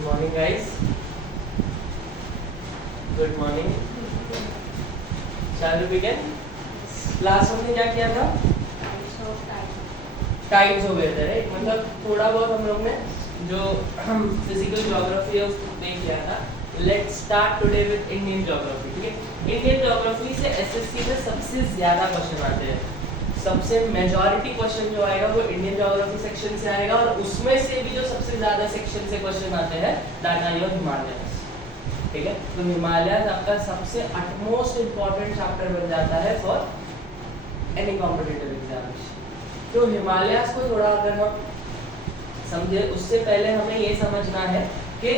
Good morning, guys. Good morning. Shall we begin? Class हमने क्या किया था? टाइप्स हो गए थे, राइट? मतलब थोड़ा बहुत हम लोग ने जो हम फिजिकल ज्योग्राफी है उसको देख लिया था. Let's start today with Indian geography. ठीक है, इंडियन ज्योग्राफी से एसएससी में सबसे ज्यादा क्वेश्चन आते हैं. सबसे मेजॉरिटी क्वेश्चन जो आएगा वो इंडियन ज्योग्राफी सेक्शन से आएगा, और उसमें से भी जो सबसे ज्यादा सेक्शन से क्वेश्चन आते हैं दैट आर योर हिमालयस. ठीक है, तो हिमालयस आपका सबसे अटमोस्ट इंपॉर्टेंट चैप्टर बन जाता है फॉर एनी कॉम्पिटिटिव एग्जामिनेशन. तो हिमालयस को थोड़ा अगर हम समझे, उससे पहले हमें ये समझना है कि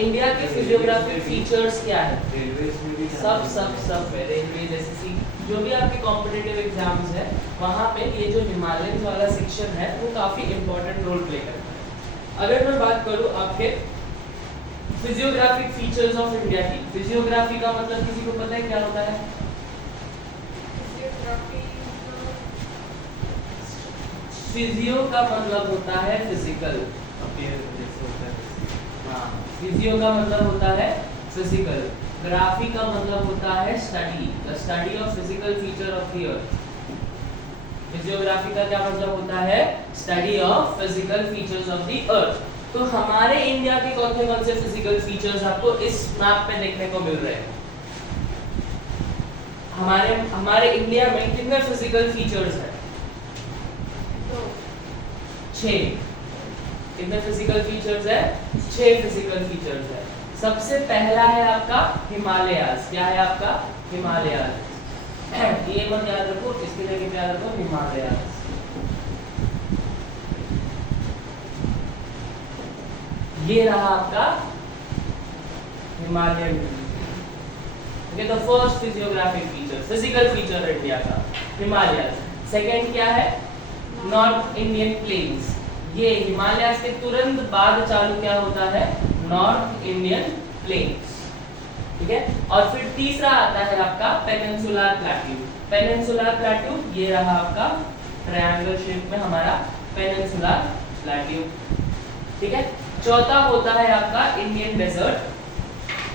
इंडिया के फिजियोग्राफिक फीचर्स क्या है. सब रेलवे जैसे जो भी आपके कॉम्पिटिटिव एग्जाम्स है वहाँ पे ये जो हिमालयन वाला सेक्शन है वो काफ़ी इंपॉर्टेंट रोल प्ले करता है. अगर मैं बात करूँ आपके फिजियोग्राफिक फीचर्स ऑफ इंडिया की, फिजियोग्राफी का मतलब किसी को पता है क्या होता है? फिजियो का मतलब होता है फिजिकल. हाँ, फिजियो का मतलब होता है फिजिकल. ग्राफी का मतलब होता है study, the study of physical feature of the earth. Physiography का क्या मतलब होता है? Study of physical features of the earth. तो हमारे इंडिया के कौन से फिजिकल फीचर्स आपको इस मैप पे देखने को मिल रहे हैं? हमारे इंडिया में कितने फिजिकल फीचर्स हैं? 6. कितने फिजिकल फीचर्स है? 6 फिजिकल फीचर्स है. सबसे पहला है आपका हिमालयास. क्या है आपका? हिमालयास. ये मत याद रखो, इसके जगह याद रखो हिमालयास. ये रहा आपका Himalayan. Okay, the first physiographic feature, physical feature India का हिमालयास. सेकंड क्या है? North Indian plains. ये हिमालयास के तुरंत बाद चालू क्या होता है? North Indian plains. ठीक है, और फिर तीसरा आता है आपका पेनिनसुलर प्लेट्यू. पेनिनसुलर प्लेट्यू ये रहा आपका ट्रायंगल शेप में हमारा पेनिनसुलर प्लेट्यू. ठीक है, चौथा होता है आपका इंडियन डेजर्ट.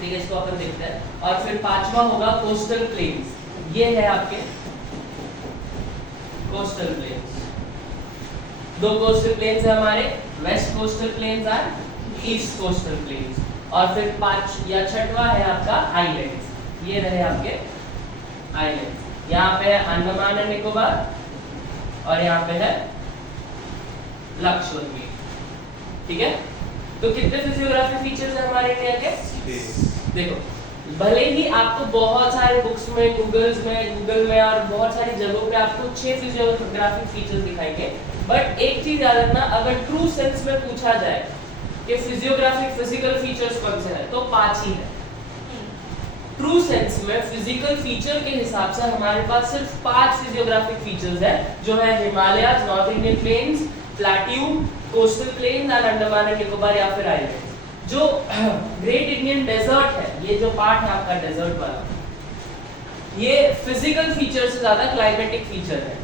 ठीक है, इसको अपन देखते हैं. और फिर पांचवा होगा कोस्टल प्लेन्स. ये है आपके कोस्टल प्लेन्स. 2 कोस्टल प्लेन्स है हमारे, वेस्ट कोस्टल प्लेन्स और ईस्ट कोस्टल प्लेन्स. और फिर 5 या 6वां है आपका आइलैंड्स. ये रहे आपके आइलैंड्स. यहाँ पे है अंडमान एंड निकोबार और यहाँ पे है लक्षद्वीप. ठीक है, तो कितने फिजियोग्राफिक फीचर्स है हमारे इंडिया के? देखो, भले ही आपको बहुत सारे बुक्स में, गूगल में और बहुत सारी जगहों पे आपको 6 फिजियोग्राफिक फीचर्स दिखाएंगे, बट एक चीज याद रखना, अगर ट्रू सेंस में पूछा जाए कि फिजियोग्राफिक फिजिकल फीचर्स कौन से हैं, तो 5 ही है. ट्रू सेंस में फिजिकल फीचर के हिसाब से हमारे पास सिर्फ 5 फिजियोग्राफिक फीचर्स है, जो है Himalayas, north Indian plains, plateau, coastal planes और अंडमान एंड निकोबार या फिर आइलैंड्स. जो ग्रेट इंडियन डेजर्ट है, ये जो पार्ट है आपका डेजर्ट वाला, ये फिजिकल फीचर से ज्यादा क्लाइमेटिक फीचर है.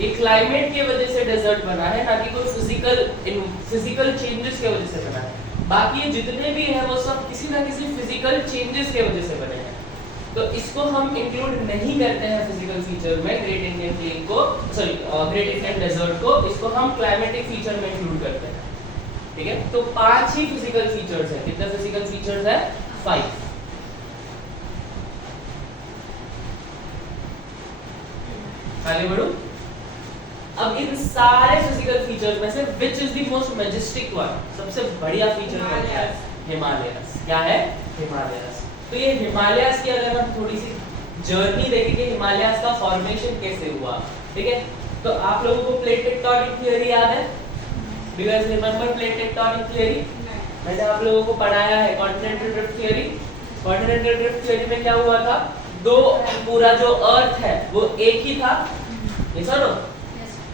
ये क्लाइमेट के वजह से डेजर्ट बना है, ना कि कोई फिजिकल चेंजेस की वजह से बना है. बाकी ये जितने भी है वो सब किसी ना किसी फिजिकल चेंजेस के वजह से बने हैं. तो इसको हम इंक्लूड नहीं करते हैं फिजिकल फीचर में ग्रेट इंडियन प्लेन को, सॉरी ग्रेट इंडियन डेजर्ट को. इसको हम क्लाइमेटिक फीचर में इंक्लूड करते हैं. ठीक है, तो 5 ही फिजिकल फीचर्स है. कितने फिजिकल फीचर्स है? 5. आगे बढ़ो. अब इन सारे फिजिकल फीचर्स में से which is the most majestic one? सबसे बढ़िया फीचर कौन है? हिमालयास. क्या है? हिमालयास. तो ये हिमालयास की अगर हम थोड़ी सी जर्नी देखें कि हिमालयास का फॉर्मेशन कैसे हुआ. ठीक है, तो आप लोगों को प्लेट टेक्टोनिक थ्योरी याद है? Do you guys remember plate tectonic theory? मैंने आप लोगों को पढ़ाया है continental drift theory. Continental drift theory में क्या हुआ था? पूरा जो अर्थ है वो एक ही था. ये सुनो,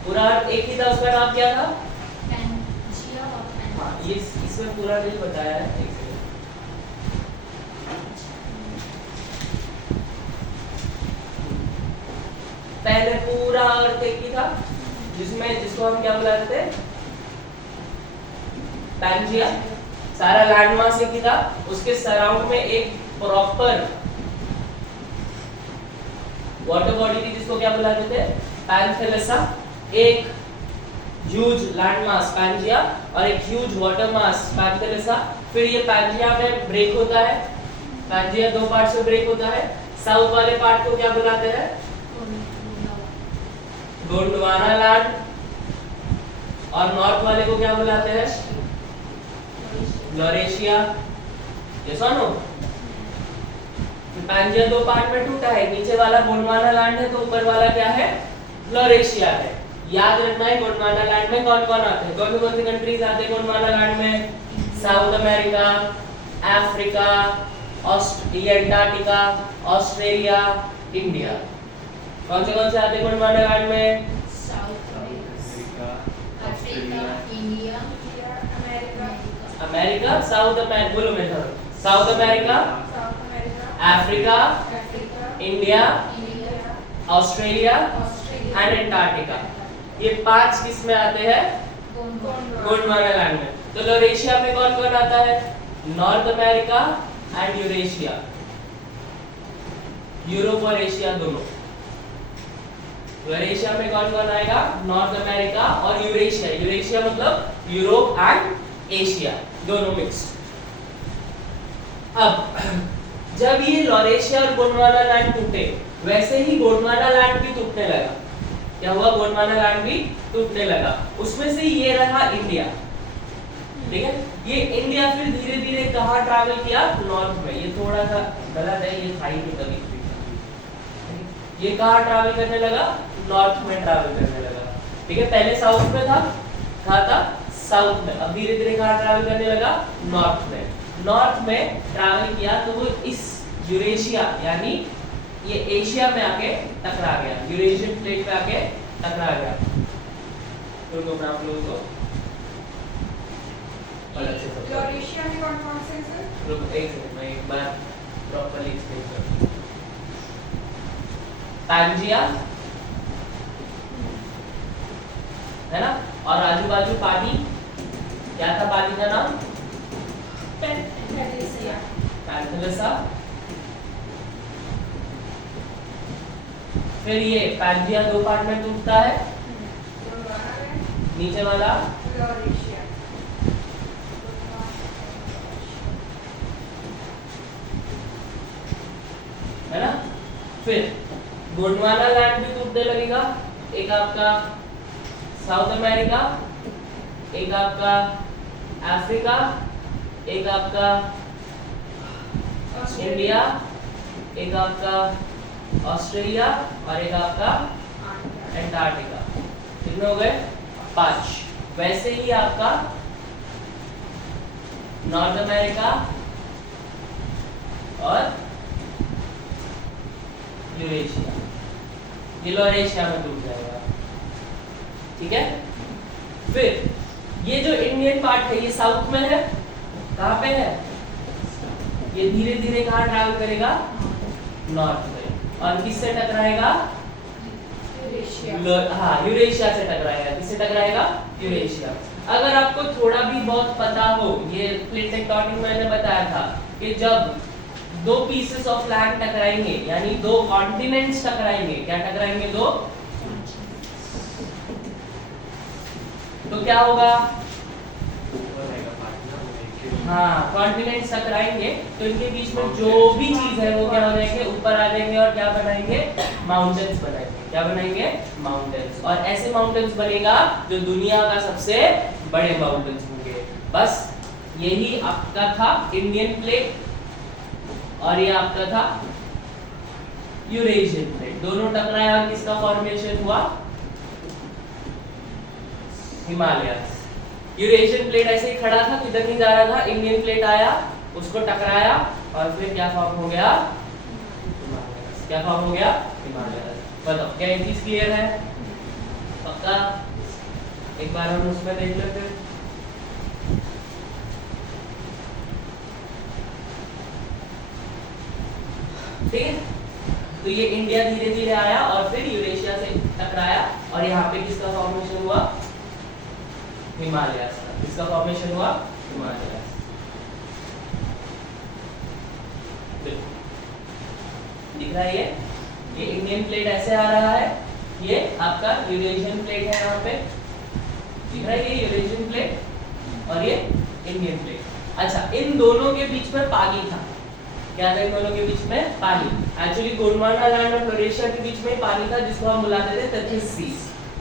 पूरा अर्थ एक ही था, उसका नाम क्या था? हाँ, ये इसमें पूरा नहीं बताया है. पहले पूरा अर्थ एक ही था, जिसको हम क्या बुलाते थे? पैंजिया. सारा लैंड मास एक ही था, उसके सराउंड में एक प्रॉपर वाटर बॉडी थी जिसको क्या बुलाते थे, पैंथेलिसा। एक ह्यूज लैंड मास पैंजिया और एक ह्यूज वाटर मास पैंथेलिसा। फिर ये पैंजिया में ब्रेक होता है, पैंजिया दो पार्ट से ब्रेक होता है। साउथ वाले पार्ट को क्या बुलाते हैं, गोंडवाना लैंड, और नॉर्थ वाले को क्या बुलाते हैं, लॉरेशिया। ये सुनो, पैंजिया दो पार्ट में टूटा है, नीचे वाला गोंडवाना लैंड है तो ऊपर वाला क्या है, लॉरेशिया है। याद रखना है गोंडवाना लैंड में कौन कौन आते हैं, कौन कौन सी कंट्रीज आते हैं गोंडवाना लैंड में, south America, Africa, Antarctica, Australia, India. कौन से आते हैं गोंडवाना लैंड में, south Africa, India, America, south America, बोलो मेरे south America, Africa, India, Australia and Antarctica. ये 5 किस में आते हैं, गोंडवाना लैंड में। तो लॉरेशिया में कौन कौन आता है, north America and Eurasia, Europe और एशिया दोनों। लॉरेशिया में कौन कौन आएगा, नॉर्थ अमेरिका और यूरेशिया, यूरेशिया मतलब यूरोप एंड एशिया दोनों मिक्स। अब जब ये लॉरेशिया और गोंडवाना लैंड टूटे, वैसे ही गोंडवाना लैंड भी टूटने लगा। क्या हुआ, गोंडवाना लैंड भी टूटने लगा। उसमें से ये रहा इंडिया, ठीक है। ये इंडिया फिर धीरे धीरे कहाँ ट्रैवल किया, नॉर्थ में। ये थोड़ा सा गलत है, ये था ही नहीं कभी। ये कहाँ ट्रैवल करने लगा, नॉर्थ में ट्रैवल करने लगा, ठीक है। पहले साउथ में था, कहाँ था, साउथ में। अब धीरे धीरे कहाँ ट्रैवल करने लगा, नॉर्थ में। नॉर्थ में ट्रैवल किया तो वो इस यूरेशिया यानी ये एशिया में आके टकरा गया, यूरेशियन प्लेट पे आके टकरा गया। तो आप लोगों को लॉरेशिया में कौन से हैं सर? रुको एक सेकंड, मैं एक बार प्रॉपर्ली एक्सप्लेन करता हूं। पैंजिया है ना, और आजू बाजू पानी, क्या था पानी का नाम, पैंथेलिसा। फिर ये पैंजिया दो पार्ट में टूटता है, नीचे वाला लॉरेशिया। है ना। फिर गोंडवाना लैंड भी टूटने लगेगा, एक आपका साउथ अमेरिका, एक आपका अफ्रीका, एक आपका इंडिया, एक आपका ऑस्ट्रेलिया और एक आपका अंटार्कटिका। कितने हो गए, 5। वैसे ही आपका नॉर्थ अमेरिका और यूरेशिया, ये लॉरेशिया में टूट जाएगा, ठीक है। फिर ये जो इंडियन पार्ट है ये साउथ में है, कहाँ पे है, ये धीरे धीरे कहाँ ट्रैवल करेगा, नॉर्थ में। और किससे टकराएगा, हाँ यूरेशिया से टकराएगा। किससे टकराएगा, यूरेशिया। अगर आपको थोड़ा भी बहुत पता हो, ये प्लेट टेक्टोनिक मैंने बताया था कि जब दो पीसेस ऑफ लैंड टकराएंगे यानी दो कॉन्टिनेंट्स टकराएंगे, क्या टकराएंगे, दो, तो क्या होगा, हाँ कॉन्टिनेंट्स टकराएंगे तो इनके बीच में जो भी चीज है वो क्या हो जाएंगे, ऊपर आ जाएंगे और क्या बनाएंगे, माउंटेन्स बनाएंगे। क्या बनाएंगे, माउंटेन्स। और ऐसे माउंटेन्स बनेगा जो दुनिया का सबसे बड़े माउंटेन्स होंगे। बस यही आपका था इंडियन प्लेट और ये आपका था यूरेशियन प्लेट। दोनों टकराया और किसका फॉर्मेशन हुआ, हिमालयस। यूरेशियन प्लेट ऐसे ही खड़ा था, किधर नहीं जा रहा था, इंडियन प्लेट आया, उसको टकराया और फिर क्या फॉर्म हो गया, हिमालयस। क्या फॉर्म हो गया, हिमालयस। बताओ क्या ये चीज क्लियर है, पक्का। एक बार हम उसमें देख लेते हैं। ठीक है, तो ये इंडिया धीरे धीरे आया और फिर यूरेशिया से टकराया और यहाँ पे किसका फॉर्मेशन हुआ, हिमालयस का। किसका फॉर्मेशन हुआ, हिमालयस। दिख रहा है ये इंडियन प्लेट ऐसे आ रहा है, ये आपका यूरेशियन प्लेट है यहाँ पे, दिख रहा है ये यूरेशियन प्लेट और ये इंडियन प्लेट। अच्छा, इन दोनों के बीच में पानी था, क्या था इन दोनों के बीच में? पानी। एक्चुअली गोंडवाना लैंड और फ्लोरेशिया के बीच में पानी था, जिसको हम बुलाते थे टेथिस सी।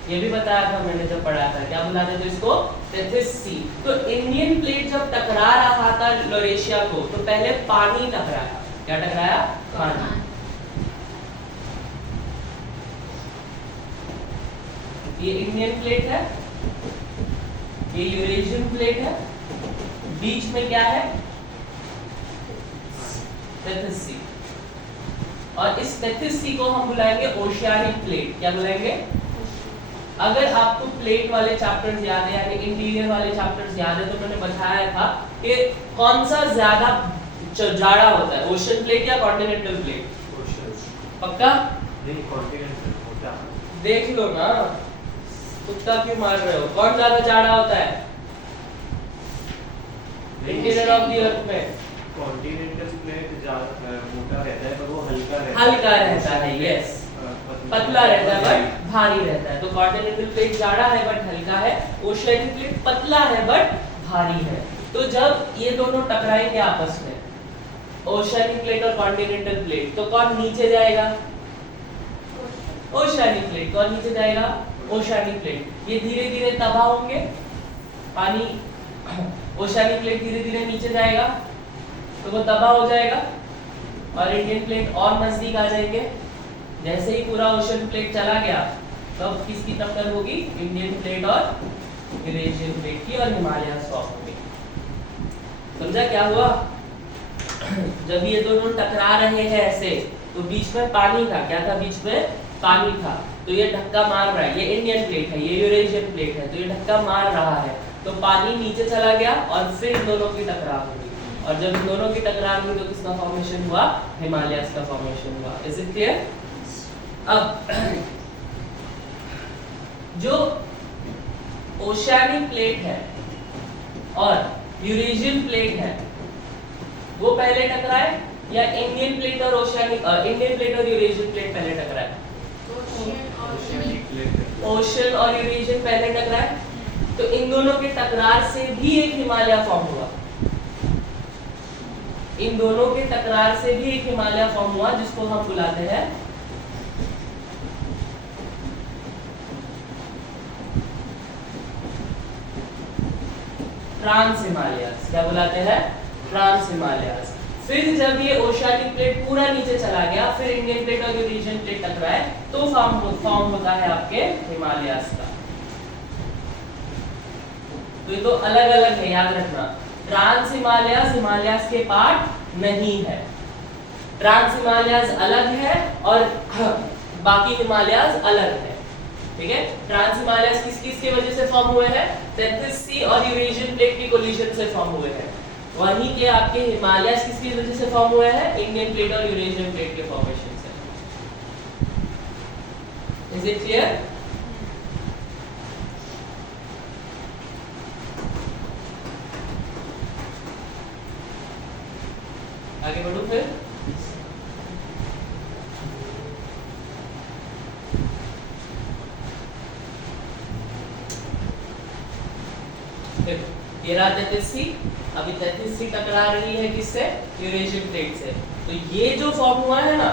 ये भी बताया था मैंने जब पढ़ा था, क्या बुलाते थे इसको? Tethys sea. तो इंडियन प्लेट जब टकरा रहा था फ्लोरेशिया को, तो पहले पानी टकराया। क्या टकराया? पानी। ये इंडियन प्लेट है, ये यूरेशियन प्लेट है, बीच में क्या है? Tethys sea. और इस टेथिस सी को हम बुलाएंगे ओशियानिक प्लेट। क्या बुलाएंगे? अगर आपको प्लेट वाले चैप्टर्स याद है, यानी इंटीरियर वाले चैप्टर्स याद है, तो मैंने बताया था कि कौन सा ज्यादा जाड़ा होता है, ओशन प्लेट या कॉन्टिनेंटल प्लेट? पक्का? नहीं, कॉन्टिनेंटल होता है। देख लो ना, तुक्का क्यों मार रहे हो? कौन ज्यादा जाड़ा होता है इंटीरियर ऑफ द अर्थ में? कॉन्टिनेंटल प्लेट ज्यादा मोटा रहता है, पर वो हल्का रहता है। हल्का रहता है, यस। पतला रहता है बट भारी रहता है। तो कॉन्टिनेंटल प्लेट जाड़ा है बट हल्का है, ओशियानिक प्लेट पतला है बट भारी है। तो जब ये दोनों टकराएंगे आपस में, ओशियानिक प्लेट और कॉन्टिनेंटल प्लेट, तो कौन नीचे जाएगा? Oceanic plate. कौन नीचे जाएगा? Oceanic plate. ये धीरे धीरे तबाह होंगे, पानी ओशियानिक प्लेट धीरे धीरे नीचे जाएगा तो वो तबाह हो जाएगा और इंडियन प्लेट और नजदीक आ जाएंगे। जैसे ही पूरा ओशन प्लेट चला गया, तब किसकी टक्कर होगी? इंडियन प्लेट और यूरेशियन प्लेट की, और हिमालय सॉफ्ट होंगे। समझा क्या हुआ? जब ये दोनों टकरा रहे हैं ऐसे, तो बीच में पानी था। क्या था बीच में? पानी था। तो ये धक्का मार रहा है, ये इंडियन प्लेट है, ये यूरेशियन प्लेट है, तो ये धक्का मार रहा है, तो पानी नीचे चला गया और फिर इन दोनों की टकराव हुई। और जब इन दोनों की टकराव हुई तो किसका फॉर्मेशन हुआ? हिमालयस का फॉर्मेशन हुआ। Is it clear? अब जो ओशियानिक प्लेट है और यूरेशियन प्लेट है, वो पहले टकराए या इंडियन प्लेट और इंडियन प्लेट और यूरेशियन प्लेट पहले टकराए? ओशन और यूरेशियन पहले टकराए। तो इन दोनों के टकरार से भी एक हिमालय फॉर्म हुआ। इन दोनों के टकरार से भी एक हिमालय फॉर्म हुआ, जिसको हम बुलाते हैं ट्रांस हिमालयस। क्या बुलाते हैं? ट्रांस हिमालयस। फिर जब ये ओशियानिक प्लेट पूरा नीचे चला गया, फिर इंडियन प्लेट और यूरेशियन प्लेट टकराए, तो फॉर्म होता है आपके हिमालयस का। तो ये तो अलग अलग है, याद रखना। ट्रांस हिमालयस हिमालयस के पार्ट नहीं है। ट्रांस हिमालयस अलग है और बाकी हिमालयस अलग है। ठीक है? ट्रांस हिमालयस किस किस की वजह से फॉर्म हुए हैं? टेथिस सी और यूरेशियन प्लेट की कोलिजन से फॉर्म हुए हैं। वहीं के आपके हिमालयस किसकी वजह से फॉर्म हुए हैं? इंडियन प्लेट और यूरेशियन प्लेट के फॉर्मेशन से। Is it clear? आगे बढ़ो फिर। ये रहा टेथिस सी। अभी टेथिस सी टकरा रही है किससे? यूरेशियन प्लेट से। तो ये जो फॉर्म हुआ है ना,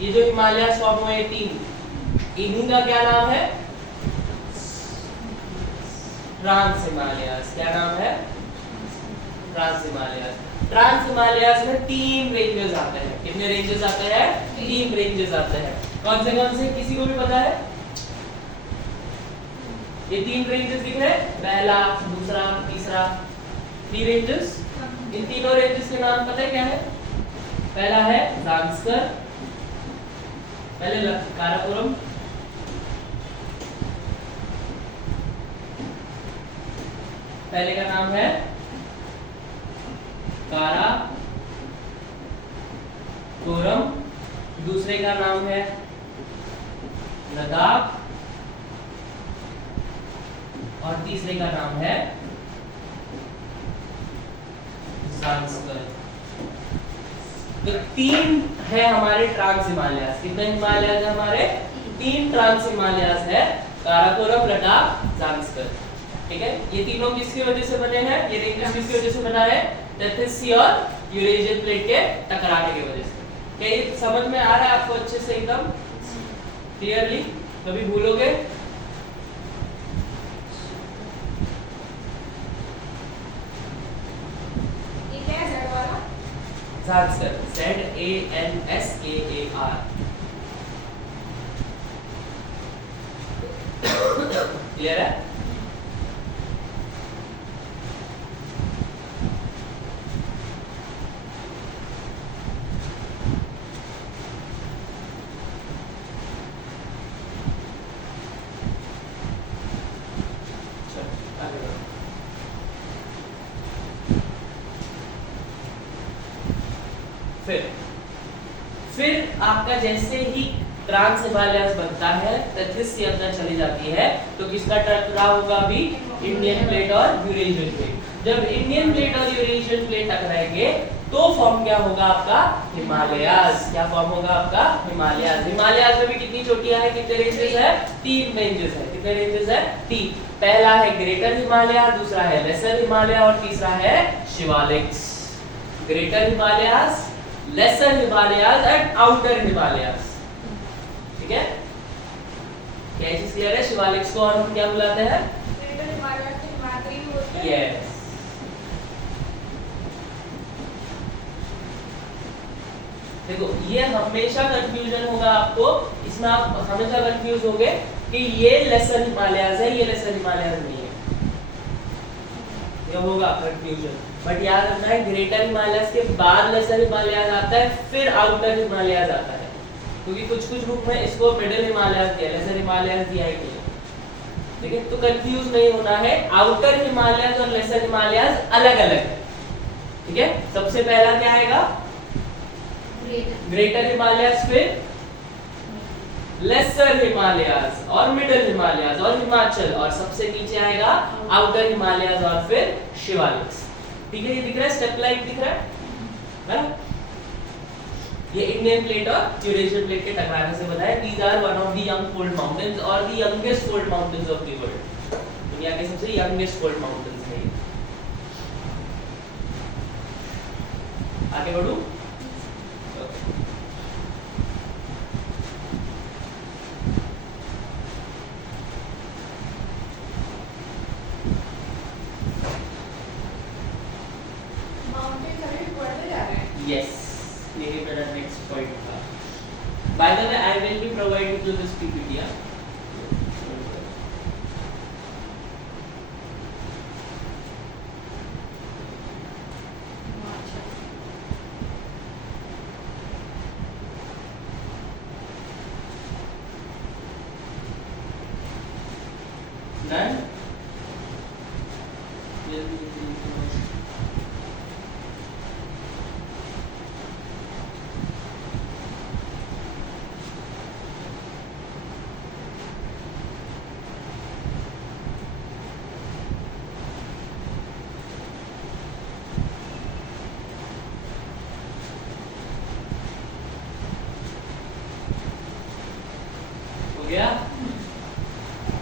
ये जो हिमालयस फॉर्म हुए तीन, इन्हीं का क्या नाम है? ट्रांस हिमालयस। क्या नाम है? Trans Himalayas. ट्रांस हिमालयस में 3 रेंजेस आते हैं। कितने रेंजेस आते हैं? 3 रेंजेस आते हैं। कौन से किसी को भी पता है? ये 3 रेंजेस दिख रहे हैं, पहला, दूसरा, तीसरा, 3 रेंजेस। इन तीनों रेंजेस के नाम पता है क्या है? पहला है जांस्कर, पहले काराकोरम, पहले का नाम है कारा कोरम, दूसरे का नाम है लद्दाख और तीसरे का नाम है जांस्कर। तो 3 है हमारे ट्रांस हिमालयास। कितने हिमालयास है हमारे? 3 ट्रांस हिमालयास है, काराकोरम, लद्दाख, जांस्कर। ठीक है, ये तीनों किसकी वजह से बने हैं? ये रेंजेस किसकी वजह से बना है? टेथिस सी और यूरेशियन प्लेट के टकराने की वजह से। क्या ये समझ में आ रहा है आपको अच्छे से, एकदम क्लियरली? कभी भूलोगे? ये क्या है Z वाला? जांस्कर, ZANSKAR। क्लियर है? फिर आपका जैसे ही ट्रांस हिमालयास बनता है, टेथिस सी अंदर चली जाती है, तो किसका टकराव होगा अभी? इंडियन प्लेट और यूरेशियन प्लेट। जब इंडियन प्लेट और यूरेशियन प्लेट टकराएंगे तो फॉर्म क्या होगा आपका? हिमालयास। क्या फॉर्म होगा आपका? हिमालयास। हिमालयास में भी कितनी चोटियां हैं, कितने रेंजेस है? 3 रेंजेस है। कितने रेंजेस है? 3। पहला है ग्रेटर हिमालय, दूसरा है लेसर हिमालय और तीसरा है Shivaliks. Greater Himalayas, lesser Himalayas and outer Himalayas. ठीक है, क्या ये चीज क्लियर है? शिवालिक्स को और हम क्या बुलाते हैं? ग्रेटर हिमालयास के हिमाद्री भी होते हैं। यस। देखो, ये हमेशा कंफ्यूजन होगा आपको, इसमें आप हमेशा कंफ्यूज होगे कि ये लेसर हिमालयास है, ये लेसर हिमालयास नहीं है, ये होगा कंफ्यूजन। बट याद रखना है, ग्रेटर हिमालयास के बाद लेसर हिमालयास आता है, फिर आउटर हिमालयास आता है, क्योंकि कुछ बुक में इसको मिडिल हिमालयास दिया, लेसर हिमालयास दिया ही नहीं। ठीक है, तो कंफ्यूज नहीं होना है। आउटर हिमालयास और लेसर हिमालयास अलग अलग है। ठीक है, सबसे पहला क्या आएगा? ग्रेटर हिमालयास, फिर लेसर हिमालयास और मिडिल हिमालयास और हिमाचल, और सबसे नीचे आएगा आउटर हिमालयास और फिर शिवालिक्स। ठीक है, ये दिख रहा है, स्टेप लाइन दिख रहा है ना? ये इंडियन प्लेट और यूरेशियन प्लेट के टकराने से बना है। These are one of the young fold mountains और the youngest fold mountains of the world. दुनिया के सबसे यंगेस्ट फोल्ड माउंटेन्स है। आगे बढ़ूं? Yes, यही मेरा next point था. By the way, I will be providing you this PPT. Done?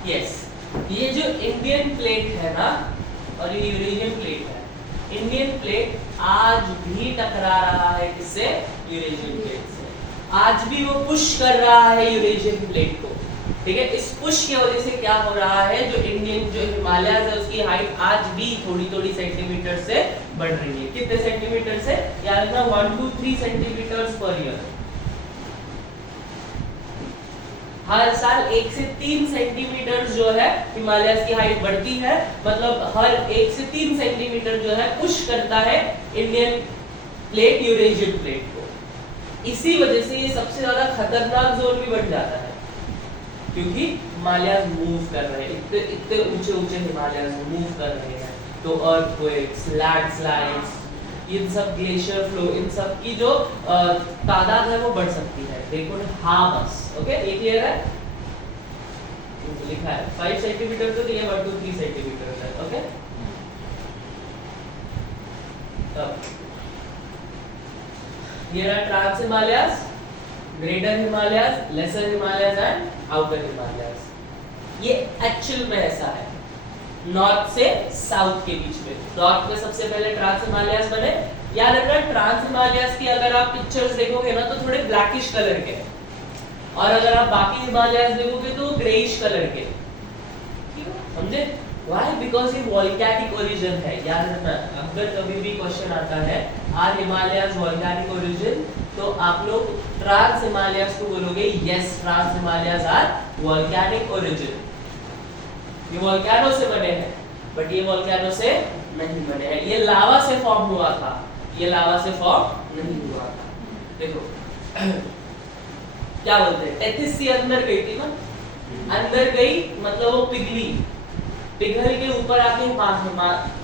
Yes, ये जो इंडियन प्लेट है ना और ये यूरेशियन प्लेट है, इंडियन प्लेट आज भी टकरा रहा है किससे? यूरेशियन प्लेट से। आज भी वो पुश कर रहा है यूरेशियन प्लेट को। ठीक है, इस पुश की वजह से क्या हो रहा है, जो इंडियन जो हिमालयाज है उसकी हाइट आज भी थोड़ी थोड़ी सेंटीमीटर से बढ़ रही है। कितने सेंटीमीटर से? याद रखना 1 to 3 सेंटीमीटर पर ईयर। हर साल 1 से 3 सेंटीमीटर जो है हिमालयाज की हाइट बढ़ती है, मतलब हर 1 से 3 सेंटीमीटर जो है पुश करता है इंडियन प्लेट यूरेशियन प्लेट को। इसी वजह से ये सबसे ज्यादा खतरनाक जोन भी बन जाता है, क्योंकि हिमालयाज मूव कर रहे हैं, इतने ऊंचे ऊंचे हिमालयाज मूव कर रहे हैं, तो अर्थक्वेक्स, लैंडस्लाइड्स, इन सब ग्लेशियर फ्लो, इन सब की जो तादाद है वो बढ़ सकती है। देखो हाँ बस, ओके, ये क्लियर है? लिखा है 5 सेंटीमीटर तो ये 1 to 3 सेंटीमीटर है। Okay, Here are Trans Himalayas, Greater Himalayas, Lesser Himalayas and Outer Himalayas. ये एक्चुअल में ऐसा है, नॉर्थ से साउथ के बीच में। नॉर्थ में सबसे पहले ट्रांस हिमालयास बने। याद रखना ट्रांस हिमालयास की अगर आप पिक्चर्स देखोगे ना तो थोड़े ब्लैकिश कलर के, और अगर आप बाकी हिमालयास देखोगे तो ग्रेइश कलर के। समझे? Why? Because ये वोल्केनिक ओरिजिन है। याद रखना, अगर कभी भी क्वेश्चन आता है आर हिमालयास वोल्केनिक ओरिजिन, तो आप लोग ट्रांस हिमालयास को बोलोगे yes, trans Himalayas are volcanic origin. ये वोल्केनो से बने हैं, बट ये वोल्केनो से नहीं बने हैं, ये लावा से फॉर्म हुआ था, ये लावा से फॉर्म नहीं हुआ था। देखो क्या बोलते हैं, टेथिस सी अंदर गई थी ना, अंदर गई मतलब वो पिघली, पिघल के ऊपर आके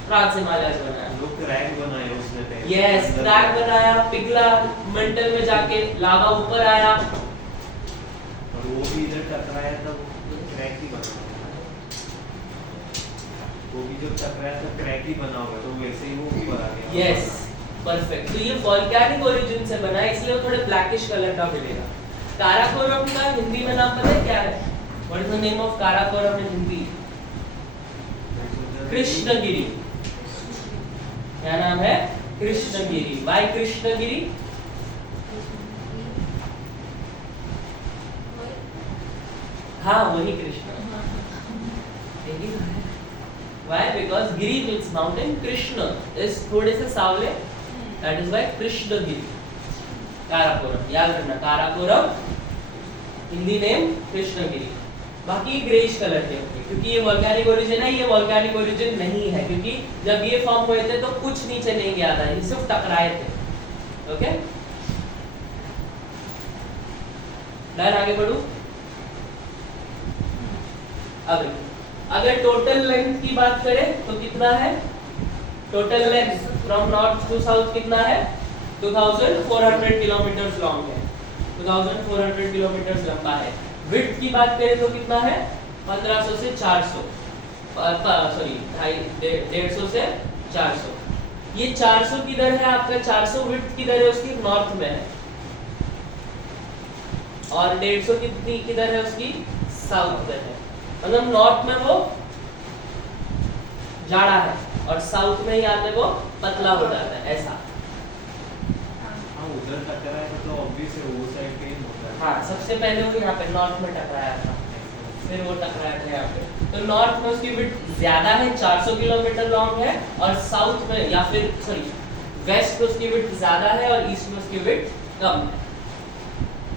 ट्रांस हिमालयास बनाया। लोग क्रैक बनाए उसने पहले। यस, क्रैक बनाया, पिघला, मंटल में जाके लावा ऊपर आया, और वो भी इधर टकराया तब क्रैक ही बना। वो भी जब टकराया तो क्रैक ही बना होगा, तो वैसे ही वो ऊपर आ गया। Yes, perfect. तो ये वोल्केनिक ओरिजिन से बना है, इसलिए वो थोड़े ब्लैकिश कलर का मिलेगा। काराकोरम का हिंदी में नाम पता है क्या है? What is the name of Karakoram in Hindi? Krishnagiri. क्या नाम है? कृष्णगिरी। व्हाई कृष्णगिरी? हाँ, वही Krishna. Why? Because Giri means mountain, Krishna is थोड़े से सावले, that is why Krishnagiri. Karakoram याद रखना, काराकोरम हिंदी नेम कृष्णगिरी। बाकी ग्रेइश कलर के होंगे, क्योंकि ये वोल्केनिक ओरिजिन है, ये वोल्केनिक ओरिजिन नहीं है, क्योंकि जब ये फॉर्म हुए थे तो कुछ नीचे नहीं गया था, ये सिर्फ टकराए थे। ओके, डन, आगे बढ़ू। अब अगर टोटल लेंथ की बात करें तो कितना है? Total length from north to south कितना है? 2400 किलोमीटर लॉन्ग है, 2400 किलोमीटर लंबा है। विड्थ की बात करें तो कितना है? 1500 से 400, सॉरी 150 से 400। ये 400 किधर है आपका? 400 विड्थ किधर है उसकी? नॉर्थ में है, और 150 कितनी किधर है उसकी? साउथ में है। मतलब नॉर्थ में वो जाड़ा है और साउथ में यहाँ पे वो पतला हो जाता है, ऐसा। हाँ, उधर टकराया तो ऑब्वियस है वो साइड पे ही होता है। हाँ, सबसे पहले वो यहाँ पे नॉर्थ में टकराया था, फिर वो टकराया था यहाँ पे। तो नॉर्थ में उसकी विड्थ ज्यादा है, 400 किलोमीटर लॉन्ग है, और साउथ में या फिर सॉरी वेस्ट में उसकी विड्थ ज्यादा है और ईस्ट में उसकी विड्थ कम है।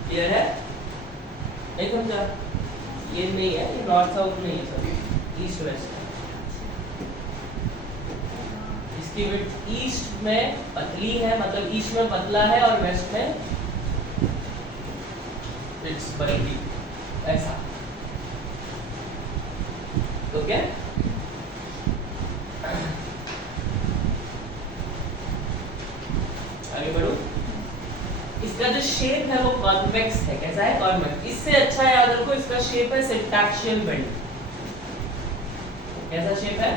क्लियर है? नहीं समझा? ये नहीं है, ये नॉर्थ साउथ नहीं है, सॉरी ईस्ट वेस्ट है। इसकी विड्थ ईस्ट में पतली है, मतलब ईस्ट में पतला है और वेस्ट में इट्स बड़ी, ऐसा। ओके, आगे बढ़ो। इसका जो शेप है वो कॉन्वेक्स है। कैसा है? कॉन्वेक्स। इससे अच्छा याद रखो, इसका शेप है सिंटैक्शियल बेंड। कैसा शेप है?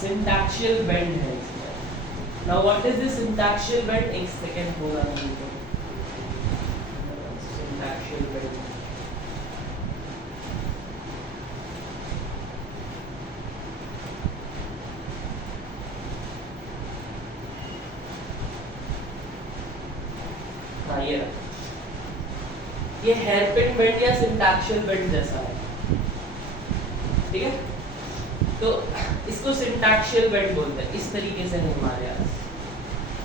सिंटैक्शियल बेंड है इसमें। Now what is this syntaxial bend? एक सेकंड होगा नहीं तो। सिंटैक्शियल बेंड ये हेयरपिन बेंड या सिंटैक्शियल बेंड जैसा है, ठीक है? तो इसको सिंटैक्शियल बेंड बोलते हैं। इस तरीके से है हमारे यहाँ,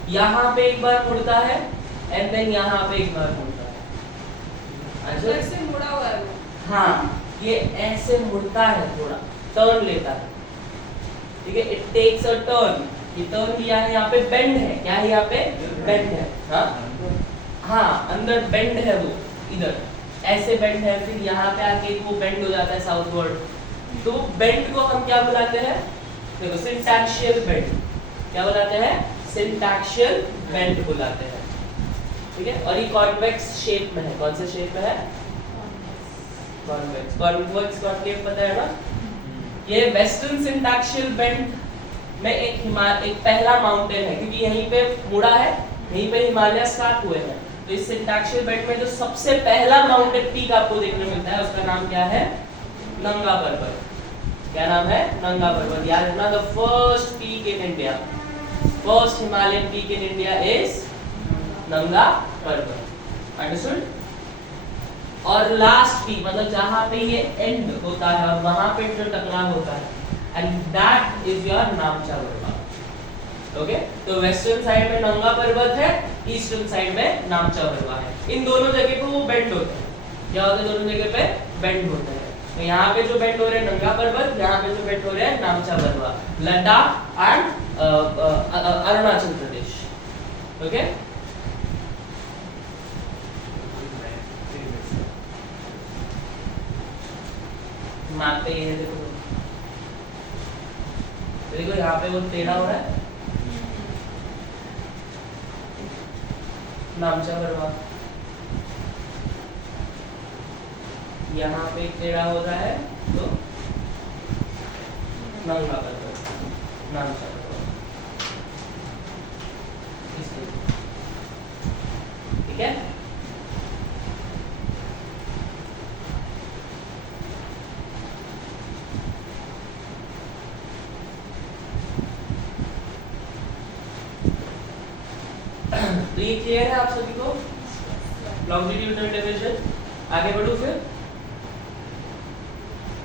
यहाँ पे एक बार मुड़ता है एंड देन यहाँ पे एक बार मुड़ता है। अंदर से मुड़ा हुआ है वो। हाँ, ये ऐसे मुड़ता है, थोड़ा टर्न लेता है, ठीक है? It takes a turn. ये टर्न लिया है, यहाँ पे बेंड है। क्या है? यहाँ पे बेंड है। हाँ, अंदर बेंड है, वो इधर ऐसे बेंड है, फिर यहाँ पे आके वो बेंड हो जाता है साउथवर्ड। तो बेंड को हम क्या बुलाते हैं? देखो, सिंटैक्शियल बेंड। क्या बुलाते हैं? सिंटैक्शियल बेंड बुलाते हैं, ठीक है? और ये कॉन्वेक्स शेप में है। कौन से शेप में है? कॉन्वेक्स। कॉन्वेक्स कॉन्केव पता है ना? ये वेस्टर्न सिंटैक्शियल बेंड में एक पहला माउंटेन है, क्योंकि यहीं पे मुड़ा है, यहीं पे हिमालय स्टार्ट हुए हैं। तो इस सिंटैक्शियल बेल्ट में जो सबसे पहला माउंटेन पीक आपको देखने मिलता है उसका नाम क्या है? नंगा पर्वत। क्या नाम है? नंगा पर्वत। याद रखना, the first peak in India, first Himalayan peak in India is नंगा पर्वत। अंडरस्टूड? और लास्ट पीक मतलब जहां पे ये एंड होता है और वहां पे जो टकराव होता है, एंड दैट इज योर नामचा पर्वत। ओके, तो वेस्टर्न साइड में नंगा पर्वत है, ईस्टर्न साइड में नामचा पर्वत है। इन दोनों जगह पे वो बेंड होते हैं। क्या होते हैं? दोनों जगह पे बेंड होते हैं। तो यहाँ पे जो बेंड हो रहे हैं नंगा पर्वत, यहाँ पे जो बेंड हो रहे हैं नामचा पर्वत, Ladakh and Arunachal Pradesh. Okay, map पे ये देखो, देखो यहाँ पे वो टेढ़ा हो रहा है, नामचा पर्वत। यहाँ पे टेढ़ा हो रहा है तो नंगा पर्वत, नामचा पर्वत। ठीक है? तो ये क्लियर है आप सभी को? Longitudinal division. आगे बढ़ो फिर।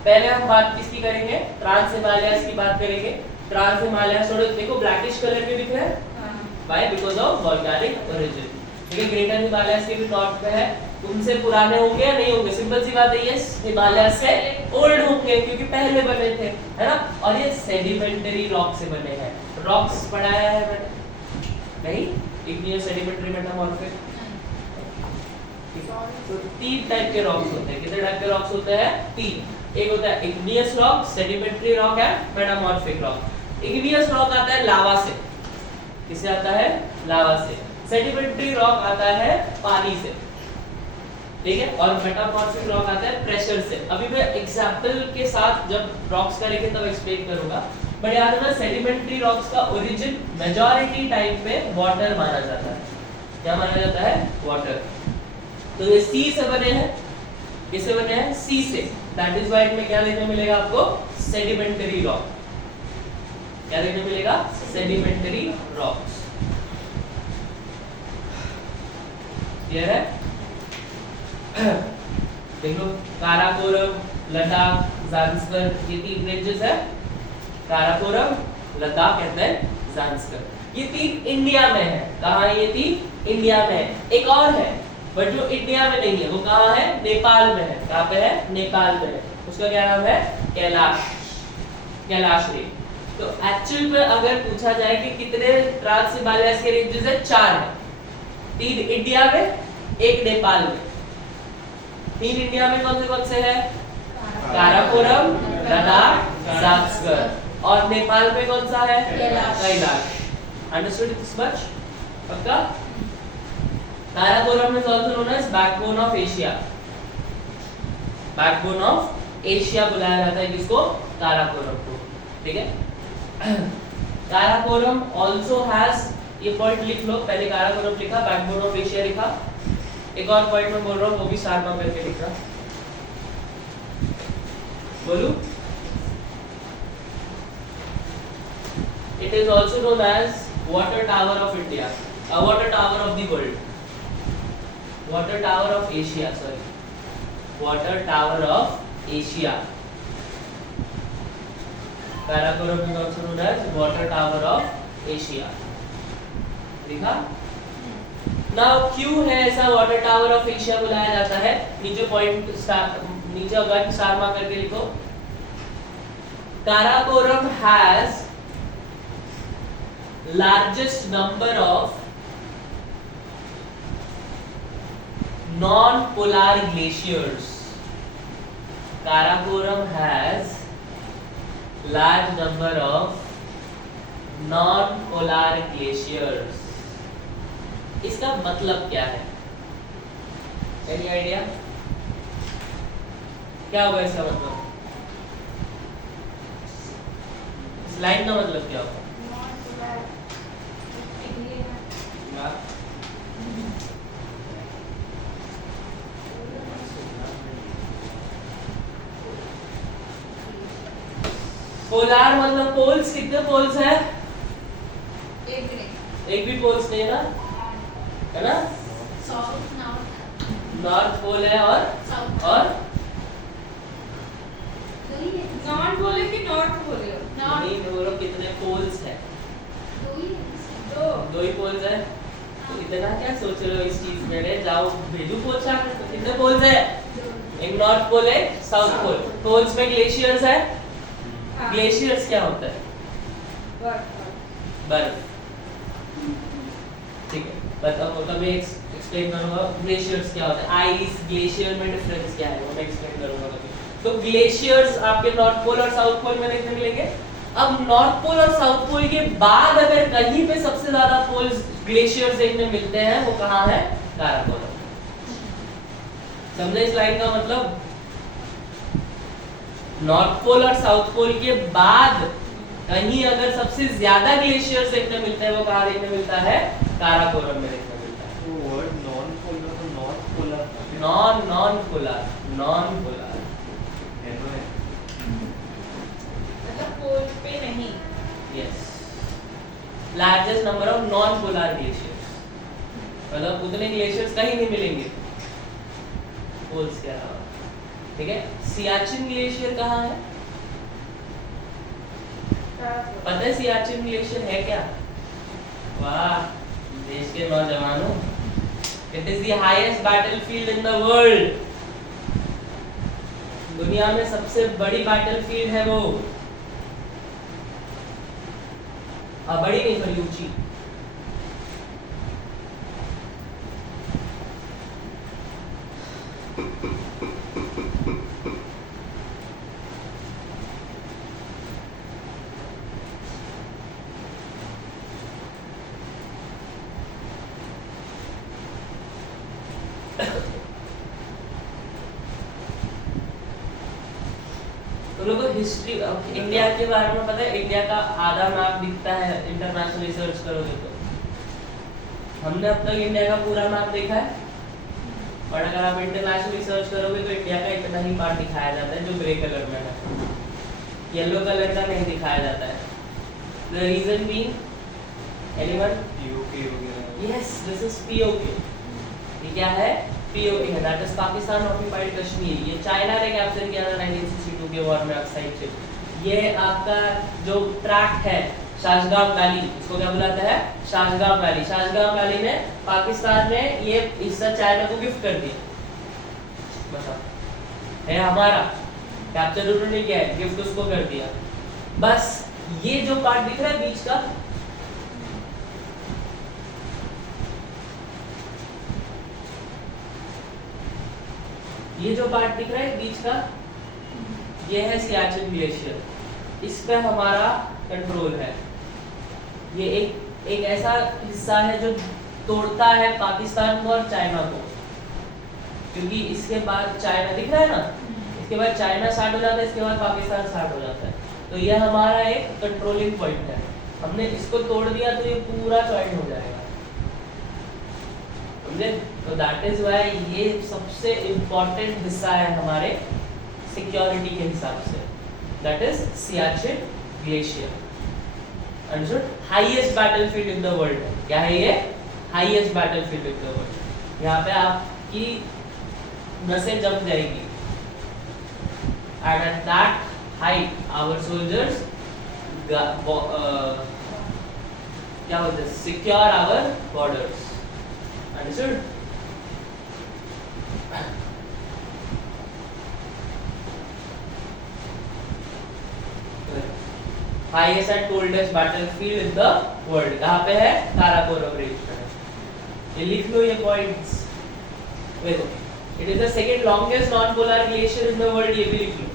पहले हम बात किसकी करेंगे? ट्रांस हिमालयस की बात करेंगे। ट्रांस हिमालयस थोड़े देखो ब्लैकिश कलर के दिख रहे हैं, why? Because of volcanic origin. ठीक है, ग्रेटर हिमालयस के भी नॉर्थ पे है, उनसे पुराने होंगे या नहीं होंगे? सिंपल सी बात है, ये हिमालयस से ओल्ड होंगे क्योंकि पहले बने थे, है ना? और ये सेडिमेंटरी रॉक से बने हैं। रॉक्स पढ़ाया है मैंने? नहीं? Igneous, sedimentary, metamorphic. तो तीन टाइप के रॉक्स होते हैं। कितने टाइप के रॉक्स होते हैं? तीन। एक होता है igneous rock, sedimentary rock and metamorphic rock. Igneous rock आता है लावा से। किससे आता है? लावा से। सेडिमेंटरी रॉक आता है पानी से, ठीक है? और मेटामॉर्फिक रॉक आता है प्रेशर से। अभी मैं एग्जांपल के साथ जब रॉक्स करेंगे तब एक्सप्लेन करूंगा, बट याद रखना सेडिमेंटरी रॉक्स का ओरिजिन मेजॉरिटी टाइम पे वाटर माना जाता है। क्या माना जाता है? वाटर। तो ये सी से बने हैं। किससे बने हैं? सी से। दैट इज व्हाई में क्या देखने मिलेगा आपको? Sedimentary rock. क्या देखने मिलेगा? Sedimentary rocks. क्लियर है? देखो, काराकोरम, लद्दाख, ज़ांस्कर, ये तीन रेंजेस है। Karakoram, Ladakh and then Zanskar. ये तीन इंडिया में है। कहाँ है ये तीन? इंडिया में है। एक और है बट जो इंडिया में नहीं है, वो कहाँ है? नेपाल में है। कहाँ पे है? नेपाल में है। उसका क्या नाम है? कैलाश, कैलाश रेंज। तो एक्चुअल में अगर पूछा जाए कि कितने ट्रांस हिमालयस के रेंजेस है? 4 है। 3 इंडिया में, 1 नेपाल में। 3 इंडिया में कौन से है? काराकोरम, लद्दाख, ज़ांस्कर। और नेपाल में कौन सा है? कैलाश। Understood this much? पक्का? Karakoram is also known as backbone of Asia. backbone of Asia बुलाया जाता है किसको? काराकोरम को। ठीक है? काराकोरम also has, ये पॉइंट लिख लो, पहले काराकोरम लिखा, बैकबोन ऑफ एशिया लिखा। एक और पॉइंट मैं बोल रहा हूँ, वो भी सारमा करके लिखा। बोलू? It is also known as water tower of India, a water tower of the world. Water tower of Asia, sorry. Water tower of Asia. Karakoram is also known as water tower of Asia. लिखा? Now क्यों है ऐसा water tower of Asia बुलाया जाता है? नीचे point नीचे अगर सारमा करके लिखो। Karakoram has largest number of non-polar glaciers. Karakoram has large number of non-polar glaciers. इसका मतलब क्या है? Any idea? क्या होगा इसका मतलब? लाइन का मतलब क्या होता है? नॉट पोलर एग्री है। पोलार मतलब पोल्स, कितने पोल्स है? एक ग्रेड एक भी पोल्स नहीं है ना, है ना? साउथ नॉर्थ नॉर्थ पोल है और साउथ नॉट बोले कि नॉर्थ बोले हो? नहीं बोलो कितने पोल्स है? दो। दो ही पोल्स है। तो इतना क्या सोच रहे हो इस चीज में? रे जाओ भेजू पोछा। कितने पोल्स है? एक नॉर्थ पोल है, साउथ पोल। पोल्स में ग्लेशियर्स है। हाँ। ग्लेशियर्स क्या होता है? बर्फ। ठीक है, बताओ कभी एक्सप्लेन करूंगा ग्लेशियर्स क्या होता है। आइस ग्लेशियर में डिफरेंस क्या है वो मैं एक्सप्लेन करूंगा कभी। तो ग्लेशियर्स आपके नॉर्थ पोल और साउथ पोल में देखने मिलेंगे। अब नॉर्थ पोल और साउथ पोल के बाद अगर कहीं पे सबसे ज्यादा पोल्स ग्लेशियर्स देखने मिलते हैं वो कहाँ है? काराकोरम। समझे इस लाइन का मतलब? नॉर्थ पोल और साउथ पोल के बाद कहीं अगर सबसे ज्यादा ग्लेशियर्स देखने मिलते हैं वो कहाँ देखने मिलता है? काराकोरम में देखने मिलता है। वो वर्ड नॉन पोलर तो नॉर्थ पोलर नॉन पोलर मतलब पोल पे नहीं। Yes, largest number of non polar glaciers, मतलब उतने ग्लेशियर्स कहीं नहीं मिलेंगे पोल्स के अलावा। ठीक है, सियाचिन ग्लेशियर कहाँ है? पता है सियाचिन ग्लेशियर है क्या? वाह, देश के नौजवानों, it is the highest battlefield in the world. दुनिया में सबसे बड़ी बैटलफील्ड है वो। बड़ी नहीं, थोड़ी ऊंची। तो लोगों को हिस्ट्री इंडिया के बारे में पता है? इंडिया का आधा मैप दिखता है इंटरनेशनल रिसर्च करोगे तो। हमने अब तक इंडिया का पूरा मैप देखा है, और अगर आप इंटरनेशनल रिसर्च करोगे तो इंडिया का इतना ही पार्ट दिखाया जाता है जो ग्रे कलर में है, येलो कलर का नहीं दिखाया जाता है। The reason being anyone? POK वगैरह। Yes, this is POK. ये क्या है? पीओके है, that is Pakistan occupied Kashmir. ये चाइना ने कैप्चर किया था 1962 के वॉर में ऑक्साइड से। ये आपका जो ट्रैक्ट है शाहजगाम वैली, इसको क्या बुलाता है? शाहजगाम वैली। शाहजगाम वैली में पाकिस्तान ने ये हिस्सा चाइना को गिफ्ट कर दिया। बताओ, है हमारा, कैप्चर उन्होंने किया है, गिफ्ट उसको कर दिया। बस ये जो पार्ट दिख रहा है बीच का, ये जो पार्ट दिख रहा है बीच का, ये है सियाचिन ग्लेशियर। इस पे हमारा कंट्रोल है। ये एक ऐसा हिस्सा है जो तोड़ता है पाकिस्तान को और चाइना को, क्योंकि इसके बाद चाइना दिख रहा है ना, इसके बाद चाइना स्टार्ट हो जाता है, इसके बाद पाकिस्तान स्टार्ट हो जाता है। तो ये हमारा एक कंट्रोलिंग पॉइंट है। हमने इसको तोड़ दिया तो ये पूरा ज्वाइन हो जाएगा, समझे? तो दैट इज व्हाई ये सबसे इम्पोर्टेंट हिस्सा है हमारे सिक्योरिटी के हिसाब से। That is Siachen glacier. Understood? Highest battlefield in the world. क्या है ये? Highest battlefield in the world. यहाँ पे आपकी नसें जम जाएगी। And at that height, our soldiers क्या बोलते हैं? Secure our borders. Understood? Highest and coldest battlefield in the world कहाँ पे है? काराकोरम रेंज पे है। ये लिख लो ये पॉइंट्स। देखो, it is the second longest non-polar glacier in the world, ये भी लिख लो।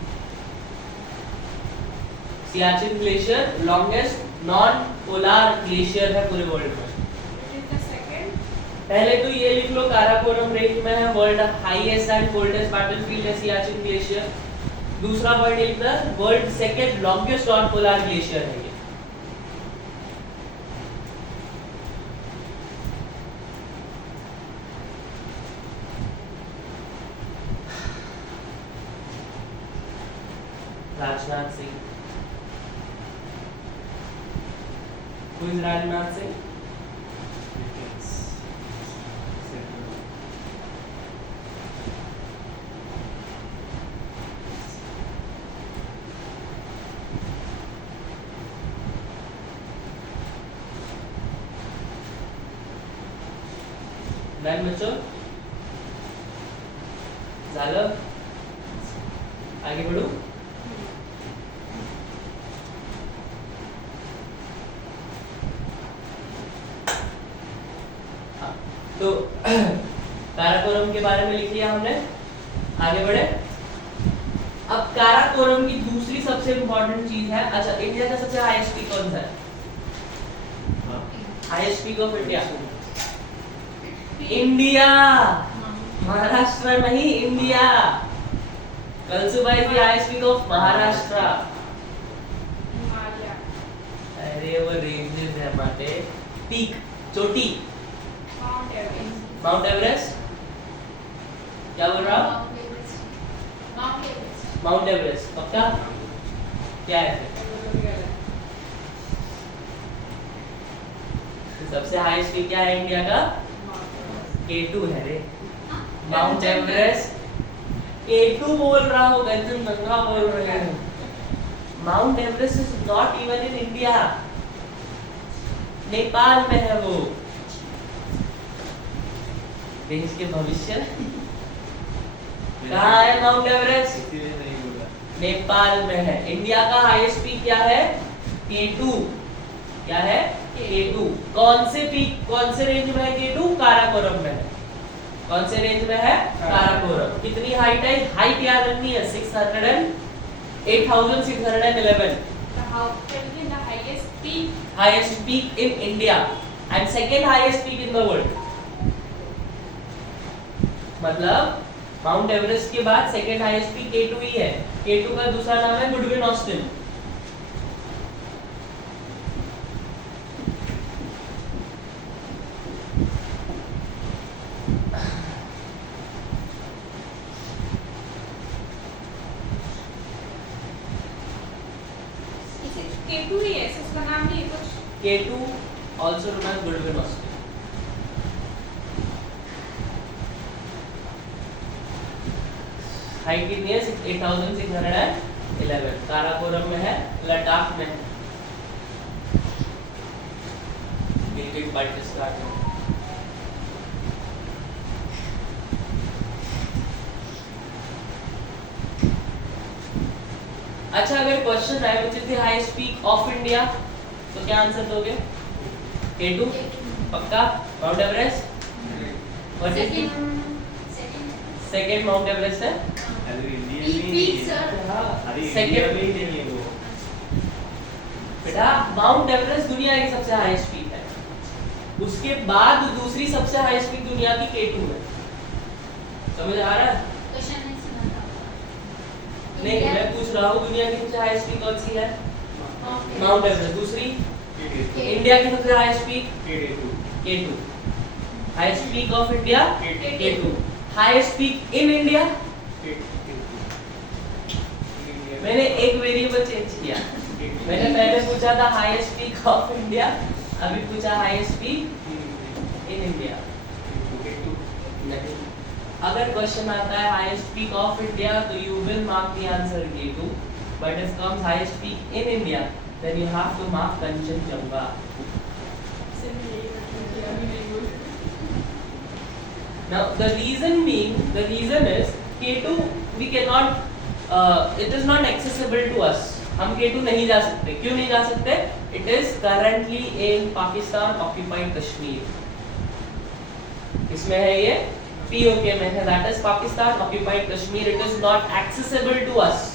Siachen glacier longest non-polar glacier है पूरे वर्ल्ड में। It is the second. पहले तो ये लिख लो, काराकोरम रेंज में है world highest and coldest battlefield है सियाचिन ग्लेशियर। दूसरा पॉइंट लिखना, world second longest non polar glacier है ये। Rajnath Singh? Who is Rajnath Singh? Nine बच्चों झालं आगे बढ़ू हाँ, तो काराकोरम के बारे में लिख लिया हमने आगे बढ़े अब काराकोरम की दूसरी सबसे इंपॉर्टेंट चीज है अच्छा इंडिया का सबसे हाईएस्ट पीक कौन सा है highest peak of India India Maharashtra नहीं इंडिया कल सुबह की highest peak of Maharashtra Himalaya अरे वो रेंजेस है माटे पीक चोटी माउंट एवरेस्ट माउंट एवरेस्ट क्या बोल रहा हूँ Mount Everest. माउंट एवरेस्ट पक्का क्या है फिर तो सबसे हाईएस्ट पीक क्या है इंडिया का K2 है रे माउंट एवरेस्ट K2 बोल रहा हूँ कंचनजंगा बोल रहे हैं mount Everest is not even in India Nepal में है वो देश के भविष्य कहाँ है माउंट एवरेस्ट इसलिए नहीं बोला नेपाल में है इंडिया का हाईएस्ट पीक क्या है K2 क्या है K2 कौन से पीक कौन से रेंज में है K2 काराकोरम में है कौन से रेंज में है काराकोरम कितनी हाइट है हाइट याद रखनी है 8611 the highest peak highest peak in India and second highest peak in the world मतलब माउंट एवरेस्ट के बाद सेकंड हाईएस्ट पीक K2 ही है K2 का दूसरा नाम है गुडविन ऑस्टिन इसे K2 ही है उसका नाम नहीं है कुछ K2 also known as Goodwin Austen height कितनी है 8611 काराकोरम में है लद्दाख में है गिलगिट बाल्टिस्तान में अच्छा अगर क्वेश्चन आए which is the highest peak of India तो क्या आंसर दोगे K2 पक्का mount Everest what is second mount Everest है अरे इंडिया Peak, में peak, नहीं sir. है अरे Second. इंडिया में ही नहीं है वो बेटा माउंट एवरेस्ट दुनिया की सबसे हाईएस्ट पीक है उसके बाद दूसरी सबसे हाईएस्ट पीक दुनिया की K2 है समझ आ रहा है क्वेश्चन नहीं सुना था नहीं मैं पूछ रहा हूँ दुनिया की सबसे हाईएस्ट पीक कौन सी है माउंट एवरेस्ट दूसरी इंडिया की सबसे highest peak K2 highest peak of India K2 highest peak in India मैंने एक वेरिएबल चेंज किया मैंने पहले पूछा था हाईएस्ट पीक ऑफ इंडिया अभी पूछा हाईएस्ट पीक इन इंडिया नहीं अगर क्वेश्चन आता है हाईएस्ट पीक ऑफ इंडिया तो you will mark the answer K2 but if comes highest peak in India then you have to mark Kanchenjunga now the reason is K2 we cannot it is not accessible to us हम K2 नहीं जा सकते क्यों नहीं जा सकते it is currently in Pakistan occupied Kashmir इसमें है ये POK में है that is Pakistan occupied Kashmir it is not accessible to us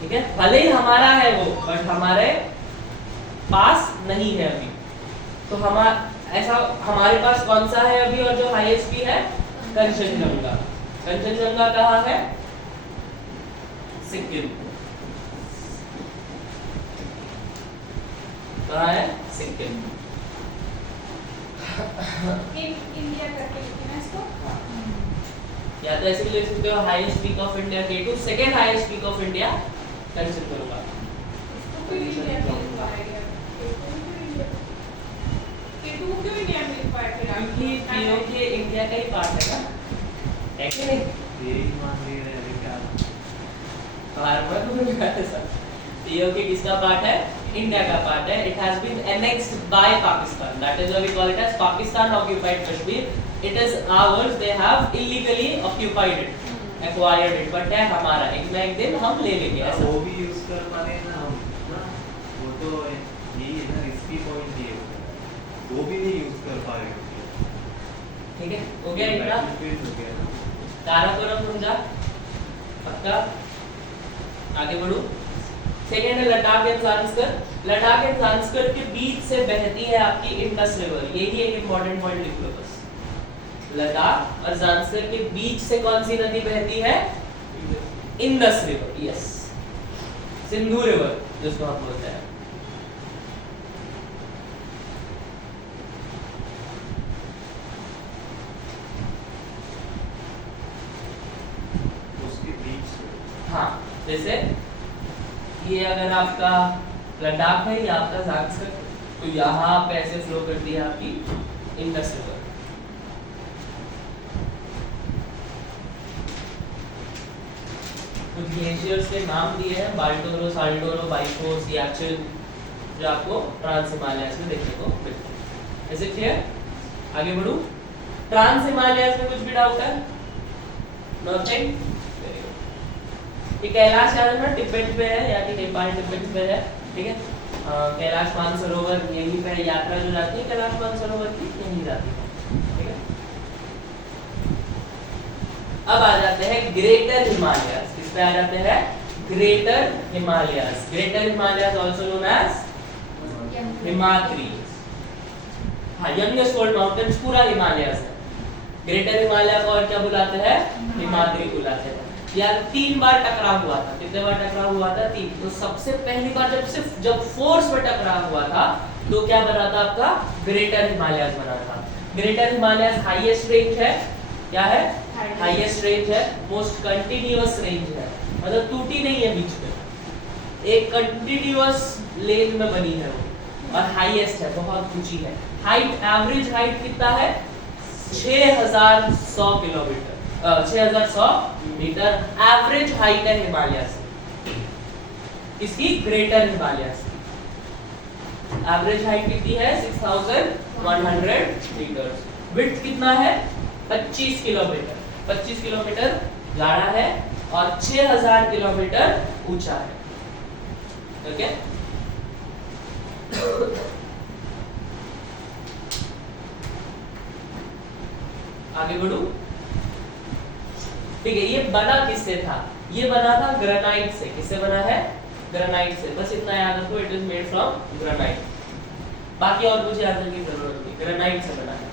ठीक है भले ही हमारा है वो बट हमारे पास नहीं है अभी तो हमारा ऐसा हमारे पास कौन सा है अभी और जो हाईएस्ट पीक है कंचनजंगा कंचनजंगा कहाँ है सिक्किम कहाँ है सिक्किम इन इंडिया करके लिखना इसको या तो ऐसे भी लिख सकते हो highest peak of India K2, second highest peak of India consider करूंगा। इसको क्यों इंडिया में लिखवाया गया? K2 क्यों इंडिया में लिखवाया फिर आप? क्योंकि पीओके इंडिया का ही पार्ट है ना, है कि नहीं? यही मान रही है अरे क्या बार-बार बोल रहा है सर। पीओके किसका पार्ट है? इंडिया का पार्ट है। It has been annexed by Pakistan, that is why we call it as Pakistan occupied Kashmir. It is ours, they have illegally occupied it, acquired it, but है हमारा, एक ना एक दिन हम ले लेंगे ऐसा। वो भी यूज कर पाने ना हम ना, वो तो यही है ना, रिस्की पॉइंट ये होता है, वो भी नहीं यूज कर पा रहे होते। ठीक है, हो गया इतना? बैटलफील्ड हो गया ना। काराकोरम समझा? पक्का? आगे बढ़ो। सेकेंड है लद्दाख एंड ज़ांस्कर। लद्दाख एंड ज़ांस्कर के बीच से बहती है आपकी इंडस रिवर, यही एक इंपॉर्टेंट पॉइंट लिख लो बस। लद्दाख और ज़ांस्कर के बीच से कौन सी नदी बहती है? Indus river, yes, Sindhu river जिसको हम बोलते हैं। उसके बीच से हाँ, जैसे ये अगर आपका लद्दाख है, ये आपका ज़ांस्कर, तो यहाँ पे ऐसे फ्लो करती है आपकी इंडस रिवर। कुछ ग्लेशियर्स के नाम दिए हैं, बाल्टोरो, साल्टोरो, बाइफो, सियाचिन, जो आपको ट्रांस हिमालयाज में देखने को मिलते हैं। Is it clear? आगे बढ़ूं। ट्रांस हिमालयाज में कुछ भी डाउट है? नथिंग। ये कैलाश यादव ना तिब्बत पे है, या कि नेपाल तिब्बत पे है, ठीक है? कैलाश मानसरोवर यहीं पे यात्रा जो जाती है कैलाश मानसरोवर की, यहीं जाती है, ठीक है? अब आ जाते हैं ग्रेटर हिमालयाज। किस पे आ जाते हैं? Greater Himalayas. Greater Himalayas also known as Himadri. हाँ, यंगेस्ट वर्ल्ड माउंटेन्स पूरा हिमालयाज है। ग्रेटर हिमालय को और क्या बुलाते हैं? हिमाद्री बुलाते हैं। यार 3 बार टकराव हुआ था। कितने बार टकराव हुआ था? 3। तो सबसे पहली बार जब फोर्स में टकराव हुआ था तो क्या बना था आपका? ग्रेटर हिमालयाज बना था। ग्रेटर हिमालयाज हाईएस्ट रेंज है, क्या है? हाईएस्ट रेंज है, मोस्ट कंटिन्यूअस रेंज है, मतलब टूटी नहीं है बीच में, एक कंटिन्यूअस लेन में बनी है वो, और हाईएस्ट है, बहुत ऊंची है। हाइट, एवरेज हाइट कितना है? 6100 किलोमीटर, 6100 मीटर एवरेज हाइट है हिमालयाज की। इसकी ग्रेटर हिमालयाज की एवरेज हाइट कितनी है? 6100 मीटर। विड्थ कितना है? 25 किलोमीटर। 25 किलोमीटर गाढ़ा है और 6000 किलोमीटर ऊंचा है। ओके, आगे बढ़ू। ठीक है, ये बना किससे था? ये बना था ग्रेनाइट से। किससे बना है? ग्रेनाइट से। बस इतना याद रखो, it is made from granite. बाकी और कुछ याद रखने की जरूरत नहीं, ग्रेनाइट से बना है।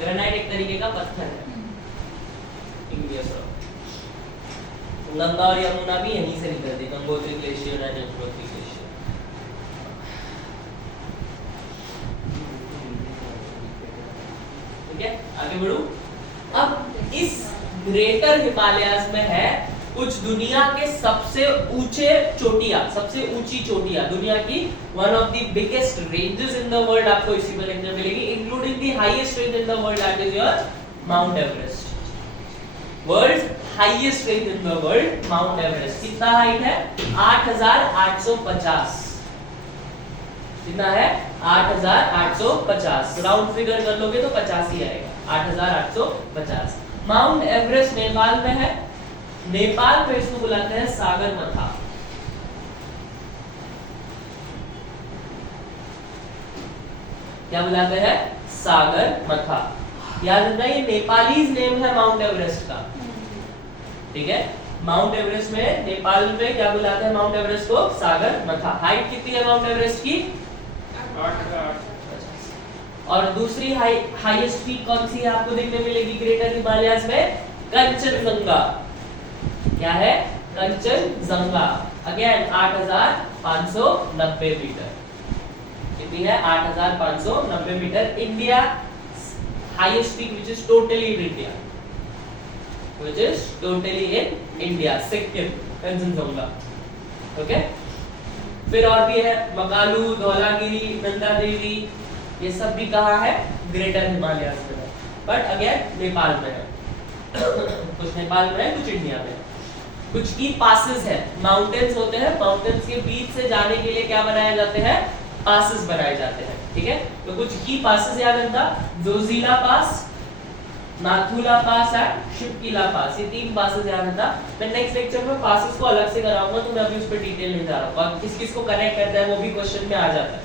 ग्रेनाइट एक तरीके का पत्थर है, इंग्लिश रॉक। गंगा और यमुना भी यहीं से निकलती है, गंगोत्री ग्लेशियर और यमुनोत्री ग्लेशियर। ठीक है, आगे बढ़ू। अब इस ग्रेटर हिमालयाज में है कुछ दुनिया के सबसे ऊंचे चोटियां, सबसे ऊंची चोटियां दुनिया की। One of the biggest ranges in the world आपको इसी में देखने मिलेगी, including the highest range in the world, that is your mount Everest. World highest range in the world, mount Everest. कितना हाइट है? 8850। कितना है? 8850। राउंड फिगर कर लोगे तो 50 ही आएगा, 8850। माउंट एवरेस्ट नेपाल में है। नेपाल में इसको बुलाते हैं सागर मथा। क्या बुलाते हैं? सागर मथा। याद रखना, ये नेपालीज नेम है माउंट एवरेस्ट का, ठीक है? माउंट एवरेस्ट में नेपाल में क्या बुलाते हैं माउंट एवरेस्ट को? सागर मथा। हाइट कितनी है माउंट एवरेस्ट की? 8,800। और दूसरी हाईएस्ट पीक कौन सी है आपको देखने मिलेगी ग्रेटर हिमालयाज में? कंचनजंगा। क्या है? कंचनजंगा। Again 8590 metre. कितनी है 8590 metre. India highest peak which is totally in India, which is totally in India, Sikkim, Kangchenjunga. Okay, फिर और भी है मकालू, धौलागिरी, नंदा देवी, ये सब भी कहाँ है ग्रेटर हिमालयाज में है, बट अगेन नेपाल में है। कुछ नेपाल में है, कुछ इंडिया में है। कुछ की पासेस है, माउंटेन्स होते हैं, माउंटेन्स के बीच से जाने के लिए क्या बनाए जाते हैं, पासेस बनाए जाते हैं। ठीक है, तो कुछ की पासेस याद रखना, जोजिला पास, नाथुला पास एंड शिवकिला पास, ये 3 पासेस याद रखना। मैं नेक्स्ट लेक्चर में पासेस को अलग से कराऊंगा, तो मैं अभी उस पर डिटेल नहीं जा रहा हूँ। किस किस को कनेक्ट करता है वो भी क्वेश्चन में आ जाता है,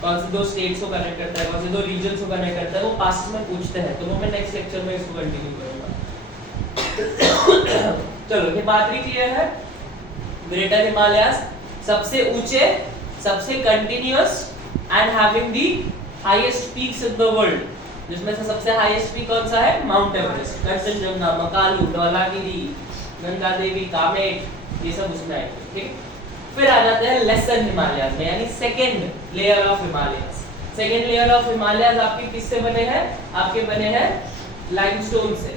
कौन से 2 स्टेट्स को कनेक्ट करता है, कौन से 2 रीजन्स को कनेक्ट करता है, वो पासेस में पूछते हैं, तो वो मैं नेक्स्ट लेक्चर में इसको कंटिन्यू करूंगा। चलो, हिमाद्री क्लियर है। ग्रेटर हिमालयाज सबसे ऊंचे, सबसे continuous and having the highest peaks in the world, जिसमें से सबसे हाईएस्ट पीक कौन सा है, माउंट एवरेस्ट, कंचनजंगा, मकालू, धौलागिरी, नंदा देवी, कामेट, ये सब उसमें आएंगे। ठीक, फिर आ जाते हैं लेसर हिमालयाज में, यानी second layer of Himalayas. Second layer of Himalayas आपके किससे बने हैं, आपके बने हैं लाइमस्टोन से।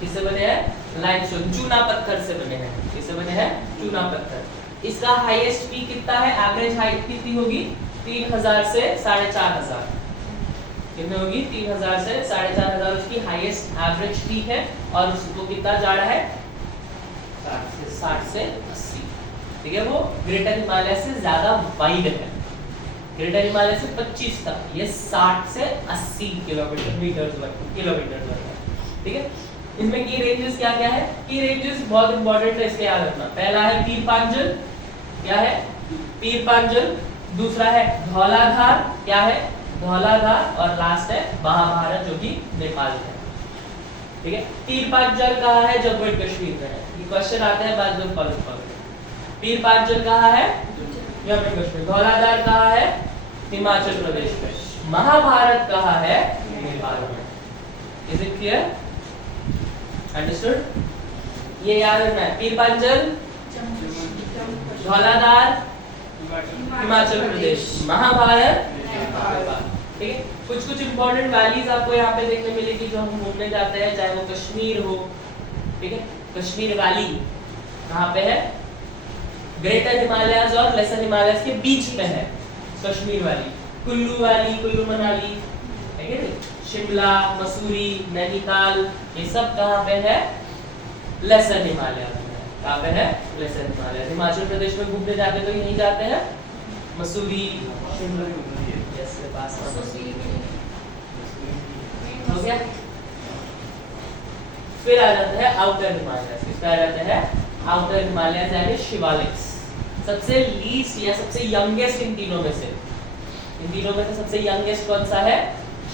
किससे बने हैं, लाइमस्टोन, चूना पत्थर से बने हैं। किससे बने हैं, चूना पत्थर। इसका हाईएस्ट पीक कितना है, एवरेज हाइट कितनी होगी, 3000 से 4500, कितनी होगी, 3000 से 4500 उसकी हाईएस्ट एवरेज पीक है। और उसको कितना जा रहा है, 60 से 80। ठीक है, वो ग्रेटर हिमालय से ज्यादा वाइड है। ग्रेटर हिमालय से 25 था, ये 60 से 80 किलोमीटर है। ठीक है, इनमें की रेंजेस क्या क्या है, की रेंजेस बहुत इंपॉर्टेंट है, इसके याद रखना। पहला है पीर पांजल, क्या है, पीर पांजल। दूसरा है धौलाधार, क्या है, धौलाधार। और लास्ट है महाभारत, जो कि नेपाल में है। ठीक है, पीर पांजल कहाँ है, जम्मू एंड कश्मीर में है। ये क्वेश्चन आते हैं बाद में पढ़। पीर पांजल कहाँ है, जम्मू एंड कश्मीर। धौलाधार कहाँ है, हिमाचल प्रदेश में। महाभारत कहाँ है, नेपाल में। Is it clear, understood. ये याद रखना है, पीर पांजल, धौलाधार हिमाचल प्रदेश, महाभारत नेपाल। ठीक है, कुछ इंपॉर्टेंट वैलीज आपको यहाँ पे देखने मिलेगी जो हम घूमने जाते हैं, चाहे वो कश्मीर हो। ठीक है, कश्मीर वैली कहाँ पे है, ग्रेटर हिमालयाज और लेसर हिमालयाज के बीच में है कश्मीर वैली। कुल्लू वैली, कुल्लू मनाली, ठीक है, शिमला, मसूरी, नैनीताल, ये सब कहाँ पे है, लेसर हिमालयाज में। कहाँ पे है, लेसर हिमालयाज। हिमाचल प्रदेश में घूमने जाते तो यहीं जाते हैं, मसूरी, शिमला, जैसे पास हो गया। फिर आ जाता है आउटर हिमालयाज। इसका आ जाता है आउटर हिमालयाज यानी शिवालिक्स। सबसे लीस्ट या सबसे यंगेस्ट इन तीनों में से सबसे यंगेस्ट कौन सा है,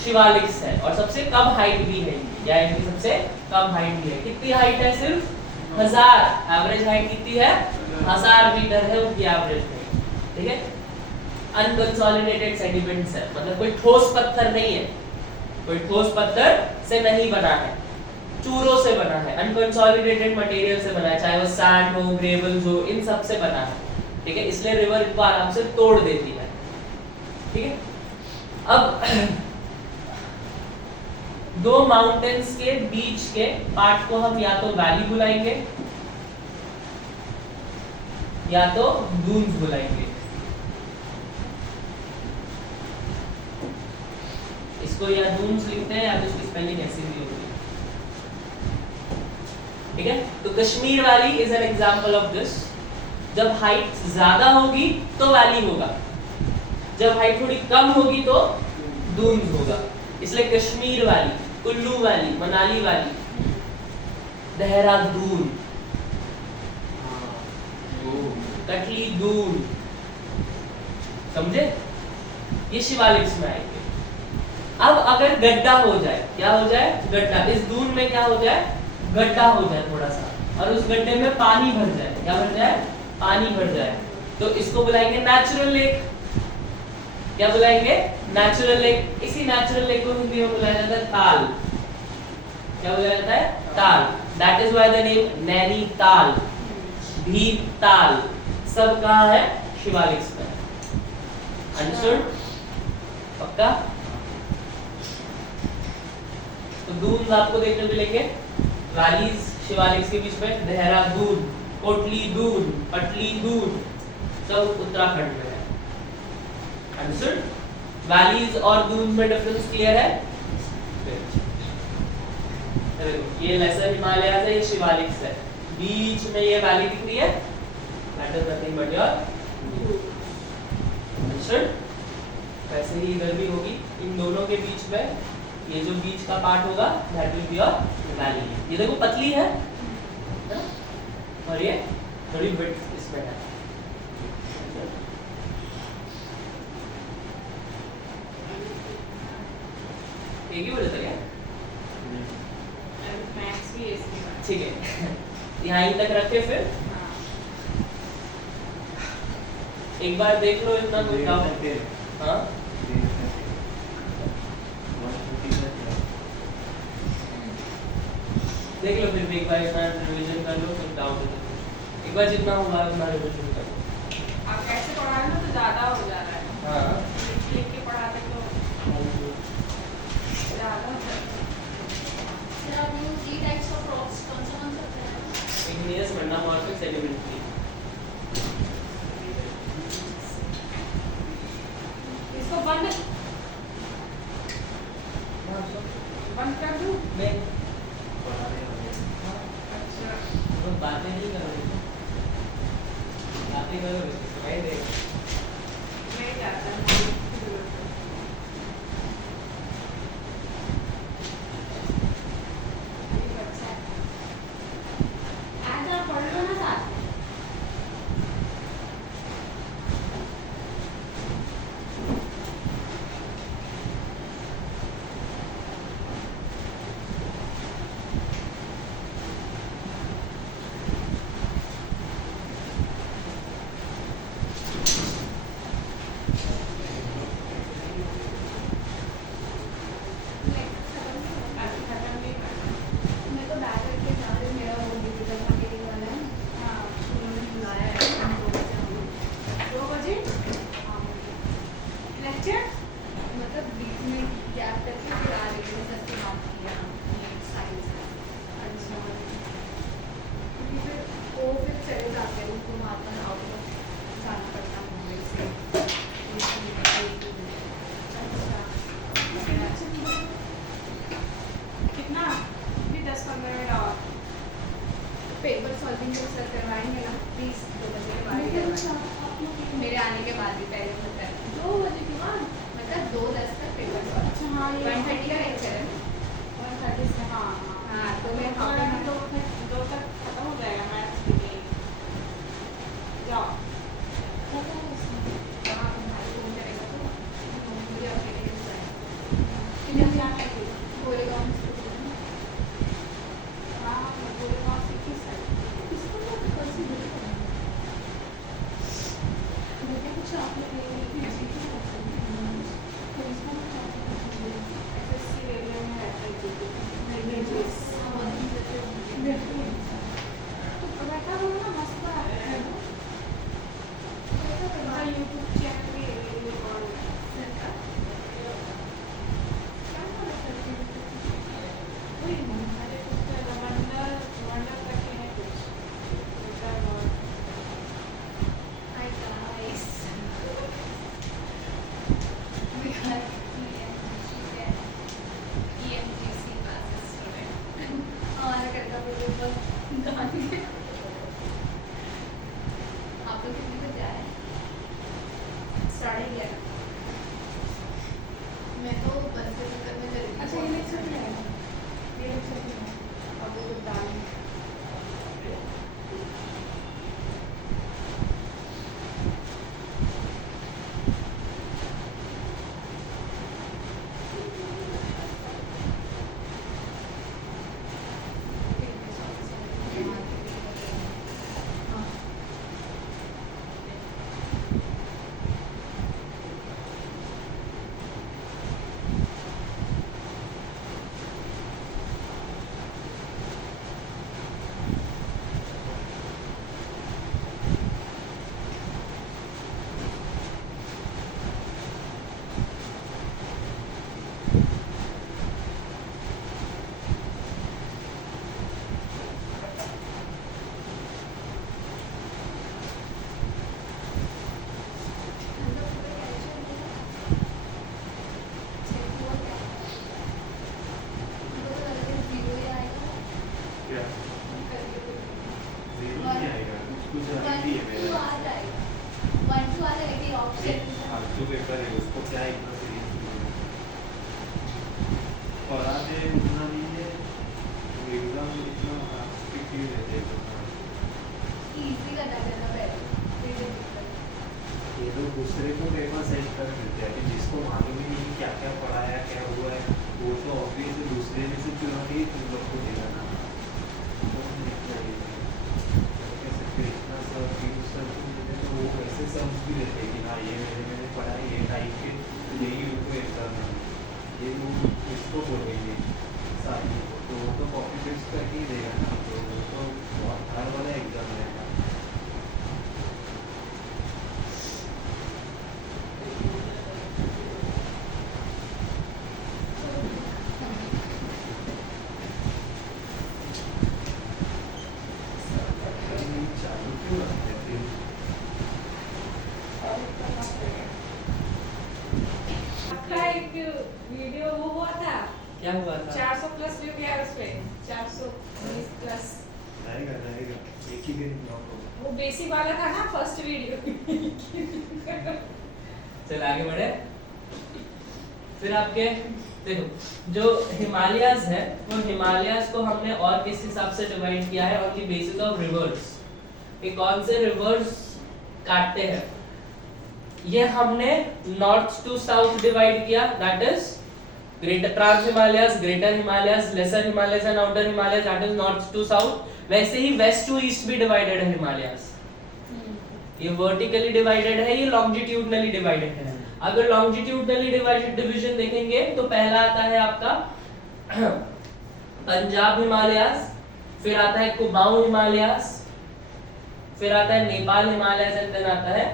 शिवालिक्स है। और सबसे कम हाइट भी है, या इनकी सबसे कम हाइट भी है। कितनी हाइट है, सिर्फ 1000। एवरेज हाइट कितनी है, 1000 मीटर है उनकी एवरेज हाइट। ठीक है, अनकंसोलिडेटेड सेडिमेंट्स है, मतलब कोई ठोस पत्थर नहीं है, कोई ठोस पत्थर से नहीं बना है, चूरों से बना है, अनकंसोलिडेटेड मटेरियल से बना है, चाहे वो सैंड हो, ग्रेवल्स हो, इन सब से बना है। ठीक है, इसलिए रिवर इनको आराम से तोड़ देती है। ठीक है, अब 2 माउंटेन्स के बीच के पार्ट को हम या तो वैली बुलाएंगे या तो डून्स बुलाएंगे। इसको या डून्स लिखते हैं या तो इसकी स्पेलिंग ऐसी भी होती है। ठीक है, तो Kashmir valley is an example of this. जब हाइट ज्यादा होगी तो वैली होगा, जब हाइट थोड़ी कम होगी तो डून्स होगा। इसलिए Kashmir valley, Kullu valley, Manali valley, Dehradun, कटली दून, समझे, ये शिवालिक्स में आएंगे। अब अगर गड्ढा हो जाए, क्या हो जाए, गड्ढा, इस दून में क्या हो जाए, गड्ढा हो जाए थोड़ा सा, और उस गड्ढे में पानी भर जाए, क्या भर जाए, पानी भर जाए, तो इसको बुलाएंगे नेचुरल लेक। क्या बुलाएंगे, नेचुरल लेक। इसी नेचुरल लेक को हिंदी में बुलाया जाता है ताल। क्या बुलाया जाता है, ताल। That is why the name Nainital, Bhimtal, सब कहाँ है, शिवालिक्स में। अंडरस्टूड? पक्का? तो दून आपको देखने मिलेंगे वैलीज शिवालिक्स के बीच में, देहरादून, कोटली दून, पटली दून, सब उत्तराखंड में है। अंडरस्टूड? वैलीज और दून में डिफरेंस क्लियर है? देखो ये लेसर हिमालयाज है, ये शिवालिक्स है, बीच में ये वैली दिख रही है, that is nothing but your understood? वैसे ही इधर भी होगी, इन दोनों के बीच में ये जो बीच का पार्ट होगा that will be your valley. ये देखो पतली है ना? और ये थोड़ी विड्थ इसमें है। एक ही बोले था क्या? मैथ्स भी है इसके बाद। ठीक है यहाँ तक रखे फिर हाँ। एक बार देख लो इतना कुछ डाउट। हाँ देख लो फिर एक बार इतना रिवीजन कर लो, फिर डाउट है तो एक बार जितना होगा उतना रिवीजन कर लो। आप कैसे पढ़ा रहे हो तो ज़्यादा हो जा रहा है। हाँ लिख के पढ़ाते तो ज़्यादा हो जाता है। Sir, आप ये 3 types of rocks कौन सा होता है? igneous, metamorphic, sedimentary। इसको बंद कर दूँ? नहीं अच्छा। तो बातें नहीं करोगे, बातें करोगे सुनाई देगा। नहीं जाता है। अच्छा आज आप पढ़ लो ना साथ में। अभी खत्म नहीं करना। मैं तो बैग रख के जा रही हूँ, मेरा वो डिजिटल मार्केटिंग वाला है। हाँ। उन्होंने बुलाया है, हम 2 बजे आऊँगी। 2 बजे हाँ, लेक्चर? मतलब बीच में गैप करके फिर आ रही हूँ, सर से बात किया साइंस में। अच्छा। क्योंकि फिर वो फिर चले जाते हैं, उनको वहाँ पर आउट ऑफ जाना पड़ता है मुंबई से। कितना? भी 10-15 मिनट और। पेपर सॉल्विंग जो सर करवाएंगे ना, प्लीज़ 2 बजे के बाद ही करवाएं। मेरे आने के बाद ही, पहले होता है 2 बजे के बाद? मतलब 2:10 तक पेपर सॉल्व। अच्छा हाँ ये 1:30 का लेक्चर है। 1:30 से हाँ हाँ, तो मैं हाँ half an तो hour- फिर 2 तक खत्म हो जाएगा मैथ्स की। जाओ। हाँ, तुम्हारे फोन करेगा तो मुझे अकेले ही बुलाएं। किधर जाना है फिर? गोरेगांव स्कूल में। हाँ पूरे पास एक ही साइड। इसको तो कल से मिल रहा है। मुझे कुछ आप लोग ले लेके ऐसे ही कर सकते हैं। तो इसमें कुछ आप लोग ले लें। एसएससी रेलवे में रहता है जी। हाँ, बहुत इंटरेस्टेड क्या जीरो नहीं आएगा, कुछ हिंदी है मेरा। फालतू पेपर है, उसको क्या इतना सीरियस पढ़ाते उतना नहीं है, एग्जाम इतना स्ट्रिक्ट क्यों रहते हैं? ये लोग दूसरे को पेपर सेंड कर देते हैं, अभी जिसको मालूम ही नहीं क्या क्या पढ़ाया क्या हुआ है, वो तो ऑब्वियस दूसरे में से चुना के तुम लोग को देगा ना। कैसे फिर इतना सब सब तो वो ऐसे सब भी देते हैं कि हाँ ये मैंने पढ़ा है, ये टाइप के यही उनको एग्जाम है, ये लोग इसको बोलेंगे सारी तो वो तो कॉपी पेस्ट करके ही देगा ना, तो वो तो हर वाला एग्जाम है। चालू क्यों रखते हैं फिर? आपका एक वीडियो वो हुआ था, क्या हुआ था? 400 प्लस व्यू गया उस पे, 420 प्लस। आएगा आएगा, एक ही दिन ब्लॉक होगा। वो बेसिक वाला था ना फर्स्ट वीडियो। चल आगे बढ़े। फिर आपके देखो जो हिमालयाज है वो हिमालयाज को हमने और किस हिसाब से डिवाइड किया है, on the basis of rivers. ये कौन से रिवर्स काटते हैं, ये हमने नॉर्थ टू साउथ डिवाइड किया, that is greater trans Himalayas, greater Himalayas, lesser Himalayas and outer Himalayas, that is north to south. वैसे ही वेस्ट टू ईस्ट भी डिवाइडेड है हिमालयाज, ये वर्टिकली डिवाइडेड है, ये लॉन्जिट्यूडनली डिवाइडेड है। अगर लॉन्जिट्यूडनली डिवाइडेड डिवीजन देखेंगे तो पहला आता है आपका पंजाब हिमालयाज, फिर आता है कुमाऊं हिमालयाज, फिर आता है नेपाल हिमालयाज एंड देन आता है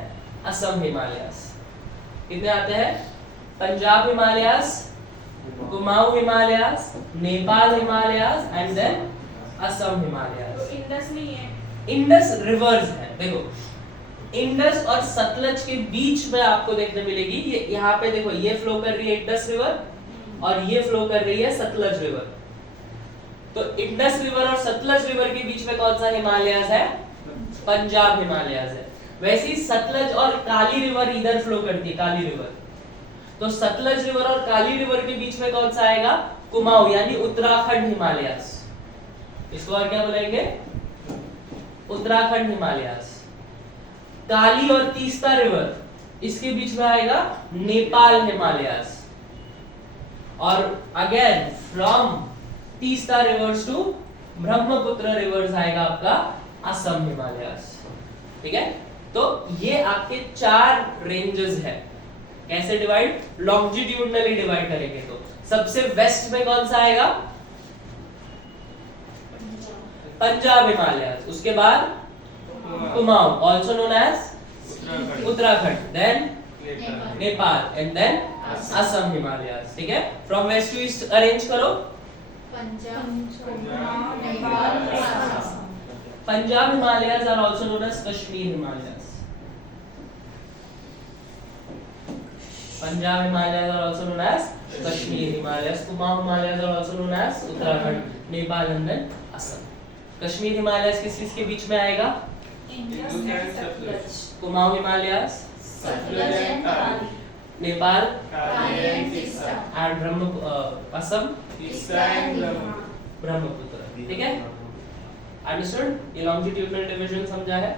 असम हिमालयाज। कितने आते हैं? Punjab Himalayas, Kumaon Himalayas, Nepal Himalayas and then Assam Himalayas. तो इंडस नहीं है, इंडस रिवर्स है। देखो इंडस और सतलज के बीच में आपको देखने मिलेगी, ये यहाँ पे देखो ये फ्लो कर रही है इंडस रिवर और ये फ्लो कर रही है सतलज रिवर। तो इंडस रिवर और सतलज रिवर के बीच में कौन सा हिमालयाज है? पंजाब हिमालयाज है। वैसे ही सतलज और काली रिवर इधर फ्लो करती है, काली रिवर। तो सतलज रिवर और काली रिवर के बीच में कौन सा आएगा? कुमाऊं यानी उत्तराखंड हिमालयाज। इसको और क्या बोलेंगे? उत्तराखंड हिमालयाज। काली और तीस्ता रिवर इसके बीच में आएगा नेपाल हिमालयाज। और again from Teesta rivers to Brahmaputra rivers आएगा आपका असम हिमालयाज। ठीक है, तो ये आपके 4 रेंजेस है। कैसे डिवाइड? लॉन्जिट्यूडनली डिवाइड करेंगे तो सबसे वेस्ट में कौन सा आएगा? पंजाब हिमालयाज, उसके बाद Kumaon also known as Uttarakhand, then Nepal and then Assam Himalayas. ठीक है, from west to east arrange करो। Punjab Himalayas are also known as Kashmir Himalayas. Punjab Himalayas are also known as Kashmir Himalayas. Kumaon Himalayas are also known as Uttarakhand, Nepal and then Assam. Kashmir Himalayas किस चीज के बीच में आएगा? Kumaon Himalayas, Nepal and Assam Brahmaputra. ठीक है, अंडरस्टूड? ये लॉन्जिट्यूडनल डिवीजन समझा है?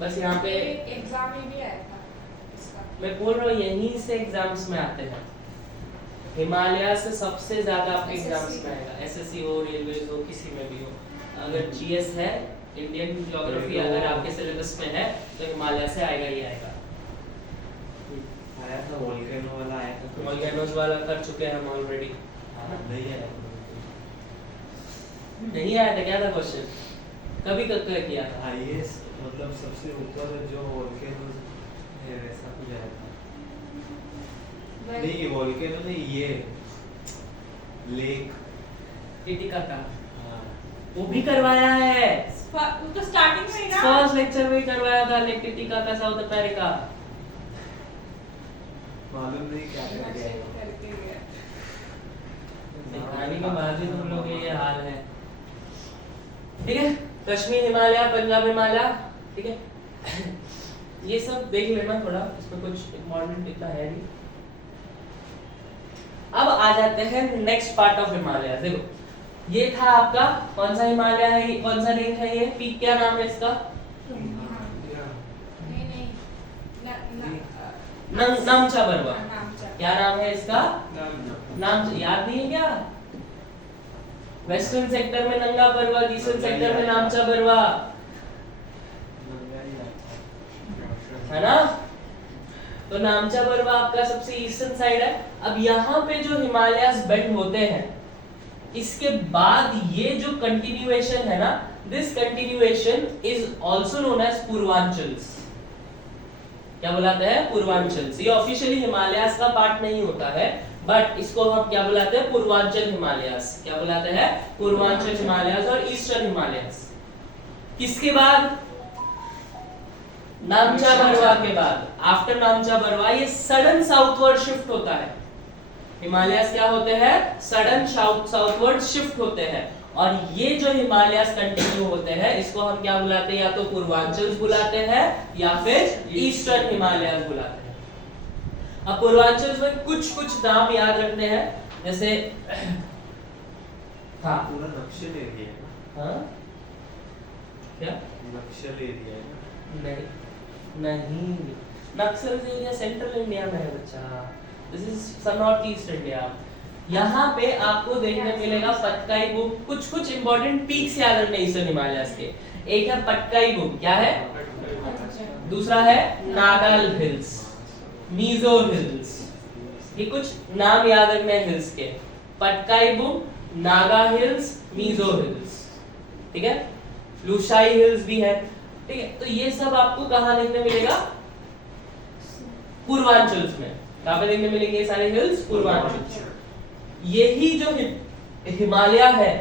बस यहाँ पे एग्जाम में भी आया था इसका। मैं बोल रहा हूँ यहीं से एग्जाम्स में आते हैं। हिमालय से सबसे ज्यादा आपके एग्जाम्स में आएगा, एसएससी हो, रेलवे हो, किसी में भी हो। अगर जीएस है, इंडियन ज्योग्राफी अगर आपके सिलेबस में है तो हिमालय से आएगा ही आएगा। आया था वोल्केनो वाला, आया था वोल्केनोज वाला कर चुके हैं हम ऑलरेडी। नहीं आया। नहीं आया था? क्या था क्वेश्चन? कभी कब किया था? हाईएस्ट मतलब सबसे ऊपर जो वोल्केनो है वैसा कुछ आया था। नहीं ये वोल्केनो नहीं, ये लेक टिटिकाका, हाँ। वो भी करवाया है। वो तो स्टार्टिंग में ही ना, फर्स्ट लेक्चर में ही करवाया था लेक टिटिकाका, साउथ अमेरिका। मालूम नहीं क्या करके आया। करके गया। आने के बाद भी तुम लोग ये हाल है। ठीक है, कश्मीर हिमालय, पंजाब हिमालय, ठीक है। ये सब देख लेना थोड़ा, इसमें कुछ इम्पोर्टेंट इतना है नहीं। अब आ जाते हैं नेक्स्ट पार्ट ऑफ हिमालय। देखो ये था आपका कौन सा हिमालय है, कौन सा रेंज है ये, पीक क्या नाम है इसका? नहीं नामचा बरवा। नामचा। क्या नाम है इसका? नाम याद नहीं है क्या? वेस्टर्न सेक्टर में नंगा बरवा, ईस्टर्न सेक्टर में नामचा बरवा, है ना? तो नामचा बरवा आपका सबसे ईस्टर्न साइड है। अब यहाँ पे जो हिमालयास बेंड होते हैं, इसके बाद ये जो कंटिन्यूएशन है ना, this continuation is also known as Purvanchals. क्या बुलाते हैं? पूर्वांचल्स। ये ऑफिशियली हिमालयास का पार्ट नहीं होता है, बट इसको हम क्या बुलाते हैं? पूर्वांचल हिमालयास। क्या बुलाते हैं? पूर्वांचल हिमालयास और ईस्टर्न हिमालयास। किसके बाद? नामचा बरवा के बाद। आफ्टर नामचा बरवा ये सडन साउथवर्ड शिफ्ट होता है। हिमालयास क्या होते हैं? सडन साउथवर्ड शिफ्ट होते हैं। और ये जो हिमालयास कंटिन्यू होते हैं, इसको हम क्या बुलाते हैं? या तो पूर्वांचल बुलाते हैं या फिर ईस्टर्न हिमालयास बुलाते हैं। अब पूर्वांचल में कुछ नाम याद रखने हैं, जैसे हाँ पूरा नक्सल एरिया है ना? हाँ क्या? नक्सल एरिया है ना? नहीं, नक्सल एरिया सेंट्रल इंडिया में है बच्चा। This is north east India. यहाँ पे आपको देखने मिलेगा पटकाई बुक। कुछ इंपॉर्टेंट पीक्स याद रखने ईस्टर्न हिमालयास के। एक है पटकाई बुक, क्या है? दूसरा है नागाल हिल्स, मीजो हिल्स। ये कुछ नाम याद रखने हैं हिल्स के। पटकाई बुक, नागा हिल्स, मीजो हिल्स, ठीक है। लुशाई हिल्स भी है, ठीक है। तो ये सब आपको कहाँ देखने मिलेगा? पूर्वांचल में। कहाँ पे देखने मिलेंगे ये सारे हिल्स? पूर्वांचल। यही जो हिमालय है,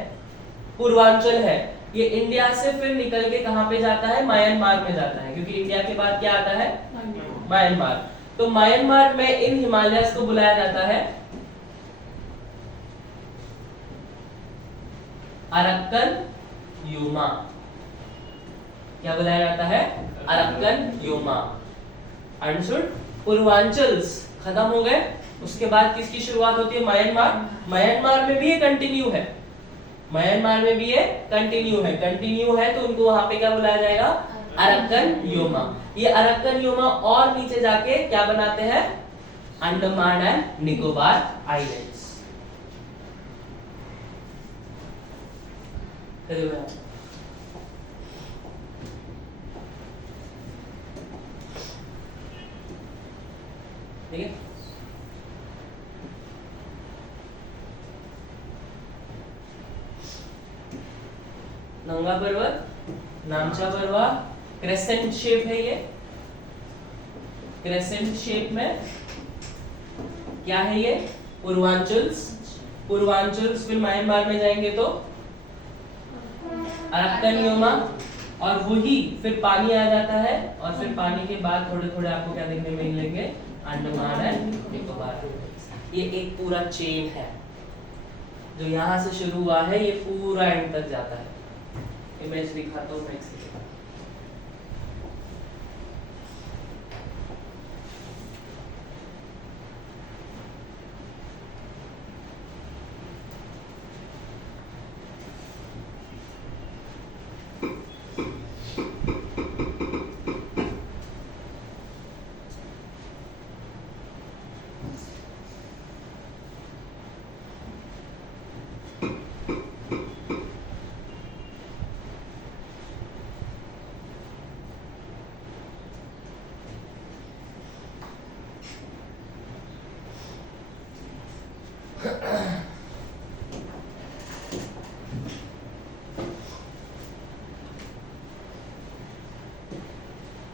पूर्वांचल है, ये इंडिया से फिर निकल के कहाँ पे जाता है? म्यांमार में जाता है, क्योंकि इंडिया के बाद क्या आता है? म्यांमार। तो म्यांमार में इन हिमालयस को बुलाया जाता है अरक्कन योमा। क्या बुलाया जाता है? अरक्कन योमा। अंडरस्टूड? पूर्वांचल्स खत्म हो गए, उसके बाद किसकी शुरुआत होती है? म्यांमार। म्यांमार में भी ये कंटिन्यू है, म्यांमार में भी ये कंटिन्यू है, तो उनको वहां पे क्या बुलाया जाएगा? अरक्कन योमा। ये अरक्कन योमा और नीचे जाके क्या बनाते हैं? Andaman and Nicobar islands. ठीक है। नंगा पर्वत, नामचा बरवा, क्रेसेंट शेप है ये। क्रेसेंट शेप में क्या है ये? पूर्वांचल्स। पूर्वांचल्स फिर म्यांमार में जाएंगे तो अरक्कन योमा, और वही फिर पानी आ जाता है, और फिर पानी के बाद थोड़े थोड़े आपको क्या देखने में मिलेंगे? अंडमान एंड निकोबार। ये एक पूरा चेन है जो यहाँ से शुरू हुआ है, ये पूरा एंड तक जाता है। इमेज दिखाता हूँ मैं एक सेकंड।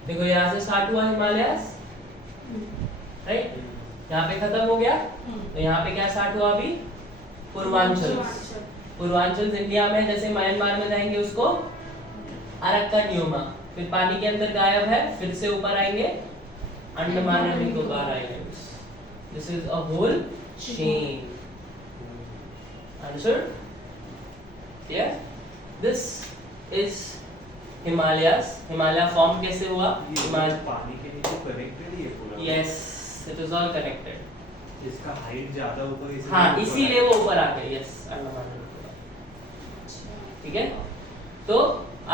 देखो यहाँ से स्टार्ट हुआ हिमालयस, राइट? यहाँ पे खत्म हो गया, तो यहाँ पे क्या स्टार्ट हुआ अभी? पूर्वांचल। पूर्वांचल इंडिया में, जैसे म्यांमार में जाएंगे उसको अरक्कन योमा, फिर पानी के अंदर गायब है, फिर से ऊपर आएंगे Andaman and Nicobar islands. This is a whole chain. Understood? Yeah. This is Himalayas. Himalaya form कैसे हुआ? ये हिमालय पानी के नीचे कनेक्टेड ही है पूरा। Yes, it is all connected. जिसका हाइट ज्यादा ऊपर इसलिए हाँ, ऊपर इसीलिए है। वो ऊपर आ गए। Yes, अंडमान निकोबार। ठीक है? तो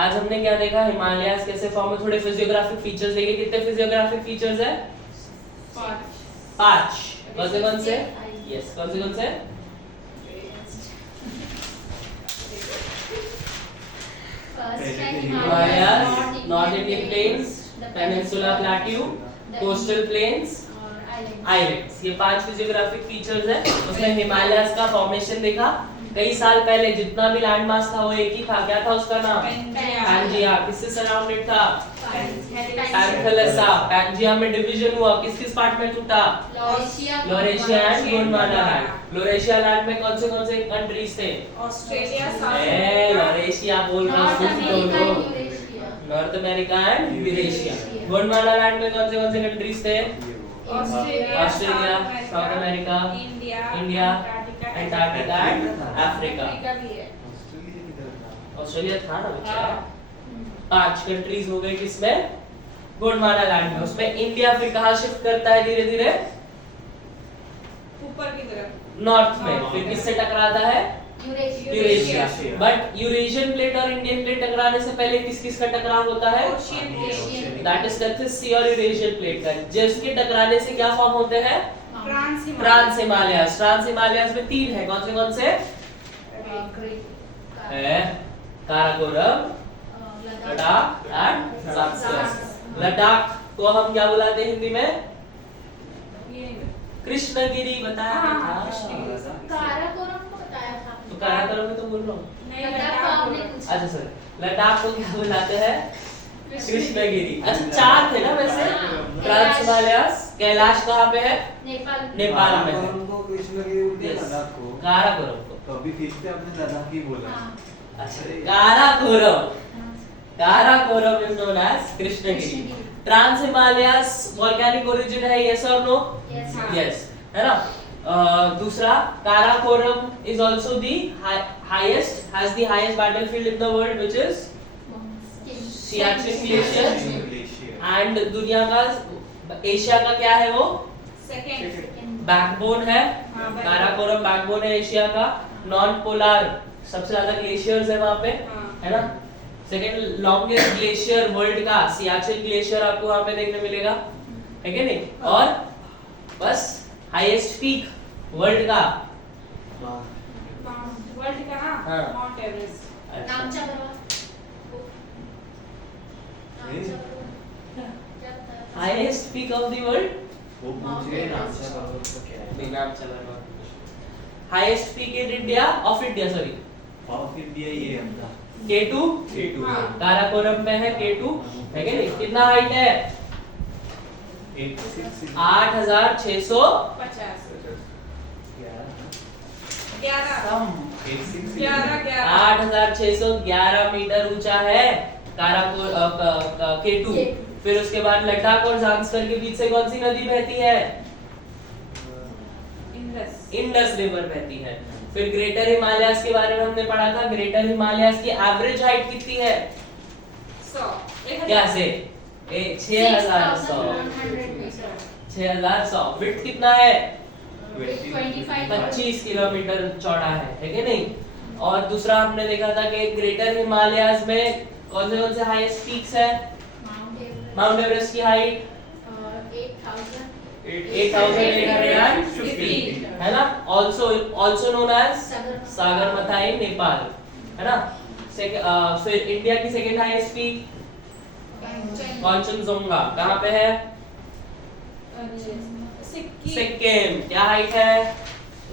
आज हमने क्या देखा? हिमालयास कैसे फॉर्म में, थोड़े फिजियोग्राफिक फीचर्स देखे। कितने फिजियोग्राफिक फीचर्स है? 5। कौन से? यस, कौन से? Himalayas, North Indian Plains, Peninsula Plateau, Coastal Plains, islands. ये 5 फिजियोग्राफिक फीचर्स है। उसमें हिमालयास का फॉर्मेशन देखा। कई साल पहले जितना भी लैंड मास था वो एक ही था। क्या था उसका नाम? पैंजिया। किससे सराउंडेड था? पैंथेलेसा। पैंजिया में डिवीजन हुआ, किस पार्ट में टूटा? Laurasia and Gondwana land. Laurasia land में कौन से कंट्रीज थे? ऑस्ट्रेलिया, लोरेशिया बोल रहा हूँ, north America and Eurasia. Gondwana land में कौन से कंट्रीज थे? Australia, south America, India, Antarctica and Africa. Australia किधर था? ऑस्ट्रेलिया था ना बच्चा। 5 कंट्रीज हो गए किसमें? गोंडवाना लैंड में। उसमें इंडिया फिर कहाँ शिफ्ट करता है धीरे धीरे? ऊपर की तरफ, नॉर्थ में। फिर किससे टकराता है? यूरेशिया। बट यूरेशियन प्लेट और इंडियन प्लेट टकराने से पहले किस का टकराव होता है? ओशियन दैट इज कथित सी और यूरेशियन प्लेट का। जिसके टकराने से क्या फॉर्म होते हैं? ट्रांस हिमालयास। ट्रांस हिमालयास में 3 है। कौन से? है काराकोरम, लद्दाख एंड सांस्कृत। लद्दाख को हम क्या बुलाते हैं हिंदी में? कृष्णगिरी। बताया हाँ, था। काराकोरम को बताया था। तो काराकोरम में तो बोल रहा हूँ। लद्दाख को आपने पूछा। अच्छा सर, लद्दाख को क्या बुलाते हैं? कृष्णगिरी। अच्छा 4 थे ना वैसे। ट्रांस हिमालयास। कैलाश कहाँ पे है? नेपाल में है। काराकोरम को कृष्णगिरी बोलते हैं, Yes. लद्दाख को। काराकोरम को। तो अभी फिर से आपने लद्दाख ही बोला। अच्छा, Karakoram. Karakoram is known as Krishnagiri. Trans Himalayas volcanic origin है, यस और नो? यस, है ना। दूसरा, Karakoram is also the has the highest battlefield in the world, which is Siachen Glacier। And दुनिया का, एशिया का क्या है वो? सेकंड, बैकबोन है। हाँ, backbone। काराकोरम बैकबोन है एशिया का। नॉन पोलर, सबसे ज्यादा ग्लेशियर्स है वहां पे, है ना। सेकंड लॉन्गेस्ट ग्लेशियर वर्ल्ड का सियाचिन ग्लेशियर आपको वहां पे देखने मिलेगा, है कि नहीं। और बस हाईएस्ट पीक वर्ल्ड का, वर्ल्ड का ना, हाँ। Mount Everest. नाम क्या करवा? Highest peak of the world. वो पूछ रहे हैं नामचा पर्वत का क्या है? नाम चला। Highest peak in India, of India sorry, of India ये अपना K2। K2 हाँ। काराकोरम में है K2, है कि नहीं। कितना हाइट है? 8650। 8611 मीटर ऊंचा है K2। फिर उसके बाद लद्दाख और ज़ांस्कर के बीच से कौन सी नदी बहती है? इंडस रिवर बहती है। फिर ग्रेटर हिमालयास के बारे में हमने पढ़ा था। ग्रेटर हिमालयास की एवरेज हाइट कितनी है? 100, क्या से? 6100। विड्थ कितना है? 25 किलोमीटर चौड़ा है कि नहीं। और दूसरा हमने देखा था कि ग्रेटर हिमालयास में कौन से हाईएस्ट पीक्स है? माउंट एवरेस्ट की हाइट 8850 है ना। also known as सागरमाथा इन नेपाल, है ना। फिर इंडिया की सेकंड हाईएस्ट पीक कांचनजंगा कहाँ पे है? सिक्किम। क्या हाइट है?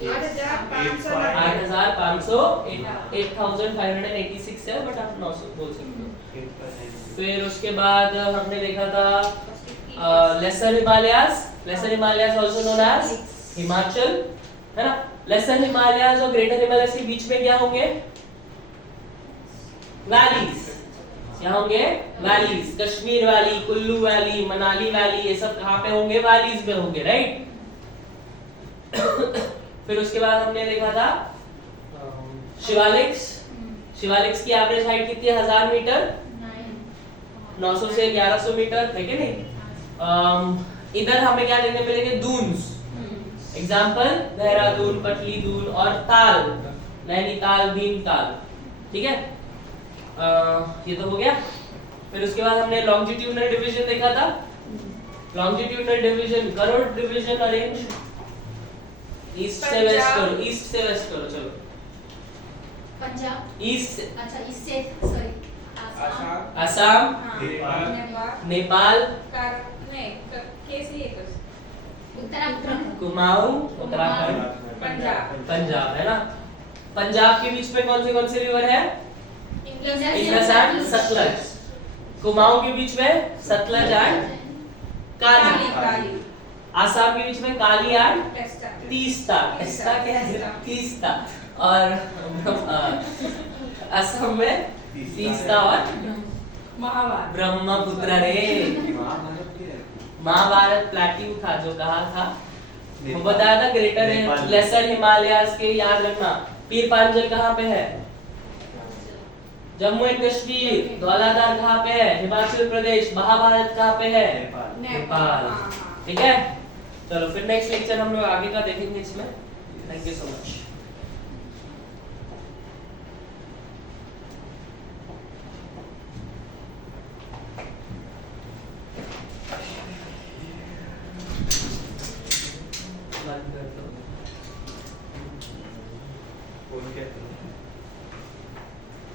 8586 है, बट आप 900 बोल सकते हो। फिर उसके बाद हमने देखा था lesser Himalayas also known as Himachal, है ना। लेसर हिमालयास और ग्रेटर हिमालयास के बीच में क्या होंगे? वैलीज। क्या होंगे? Valleys. Kashmir valley, Kullu valley, Manali valley, ये सब कहाँ पे होंगे? वैलीज में होंगे, राइट। फिर उसके बाद हमने देखा था शिवालिक्स शिवालिक्स की एवरेज हाइट कितनी है 1000 मीटर 900 से 1100 मीटर है कि नहीं। इधर हमें क्या देखने मिलेंगे दून्स एग्जाम्पल देहरादून पटली दून और ताल नैनीताल भीमताल ठीक है। ये तो हो गया। फिर उसके बाद हमने लॉन्जिट्यूडनल डिवीजन देखा था। लॉन्जिट्यूडनल डिवीजन करो डिवीजन अरेंज ईस्ट से वेस्ट करो ईस्ट से वेस्ट करो चलो पंजाब ईस्ट अच्छा इससे सॉरी आसाम असम नेपाल नेपाल कैसे ये तो उत्तराखंड कुमाऊं उत्तराखंड पंजाब पंजाब है ना। पंजाब के बीच में कौन से रिवर है इंडस एंड सतलज। कुमाऊं के बीच में सतलज एंड काली। काली आसाम के बीच में काली एंड टेस्टा तीस्ता तीस्ता क्या है तीस्ता और असम में तीस्ता और महाभारत ब्रह्मपुत्र रे। महाभारत प्लेट्यू था जो कहा था वो बताया था ग्रेटर है लेसर हिमालयास के याद रखना। पीर पांजल कहाँ पे है जम्मू एंड कश्मीर। धौलाधार कहाँ पे है हिमाचल प्रदेश। महाभारत कहाँ पे है नेपाल ठीक है। चलो फिर नेक्स्ट लेक्चर हम लोग आगे का देखेंगे इसमें। Thank you so much. Phone क्या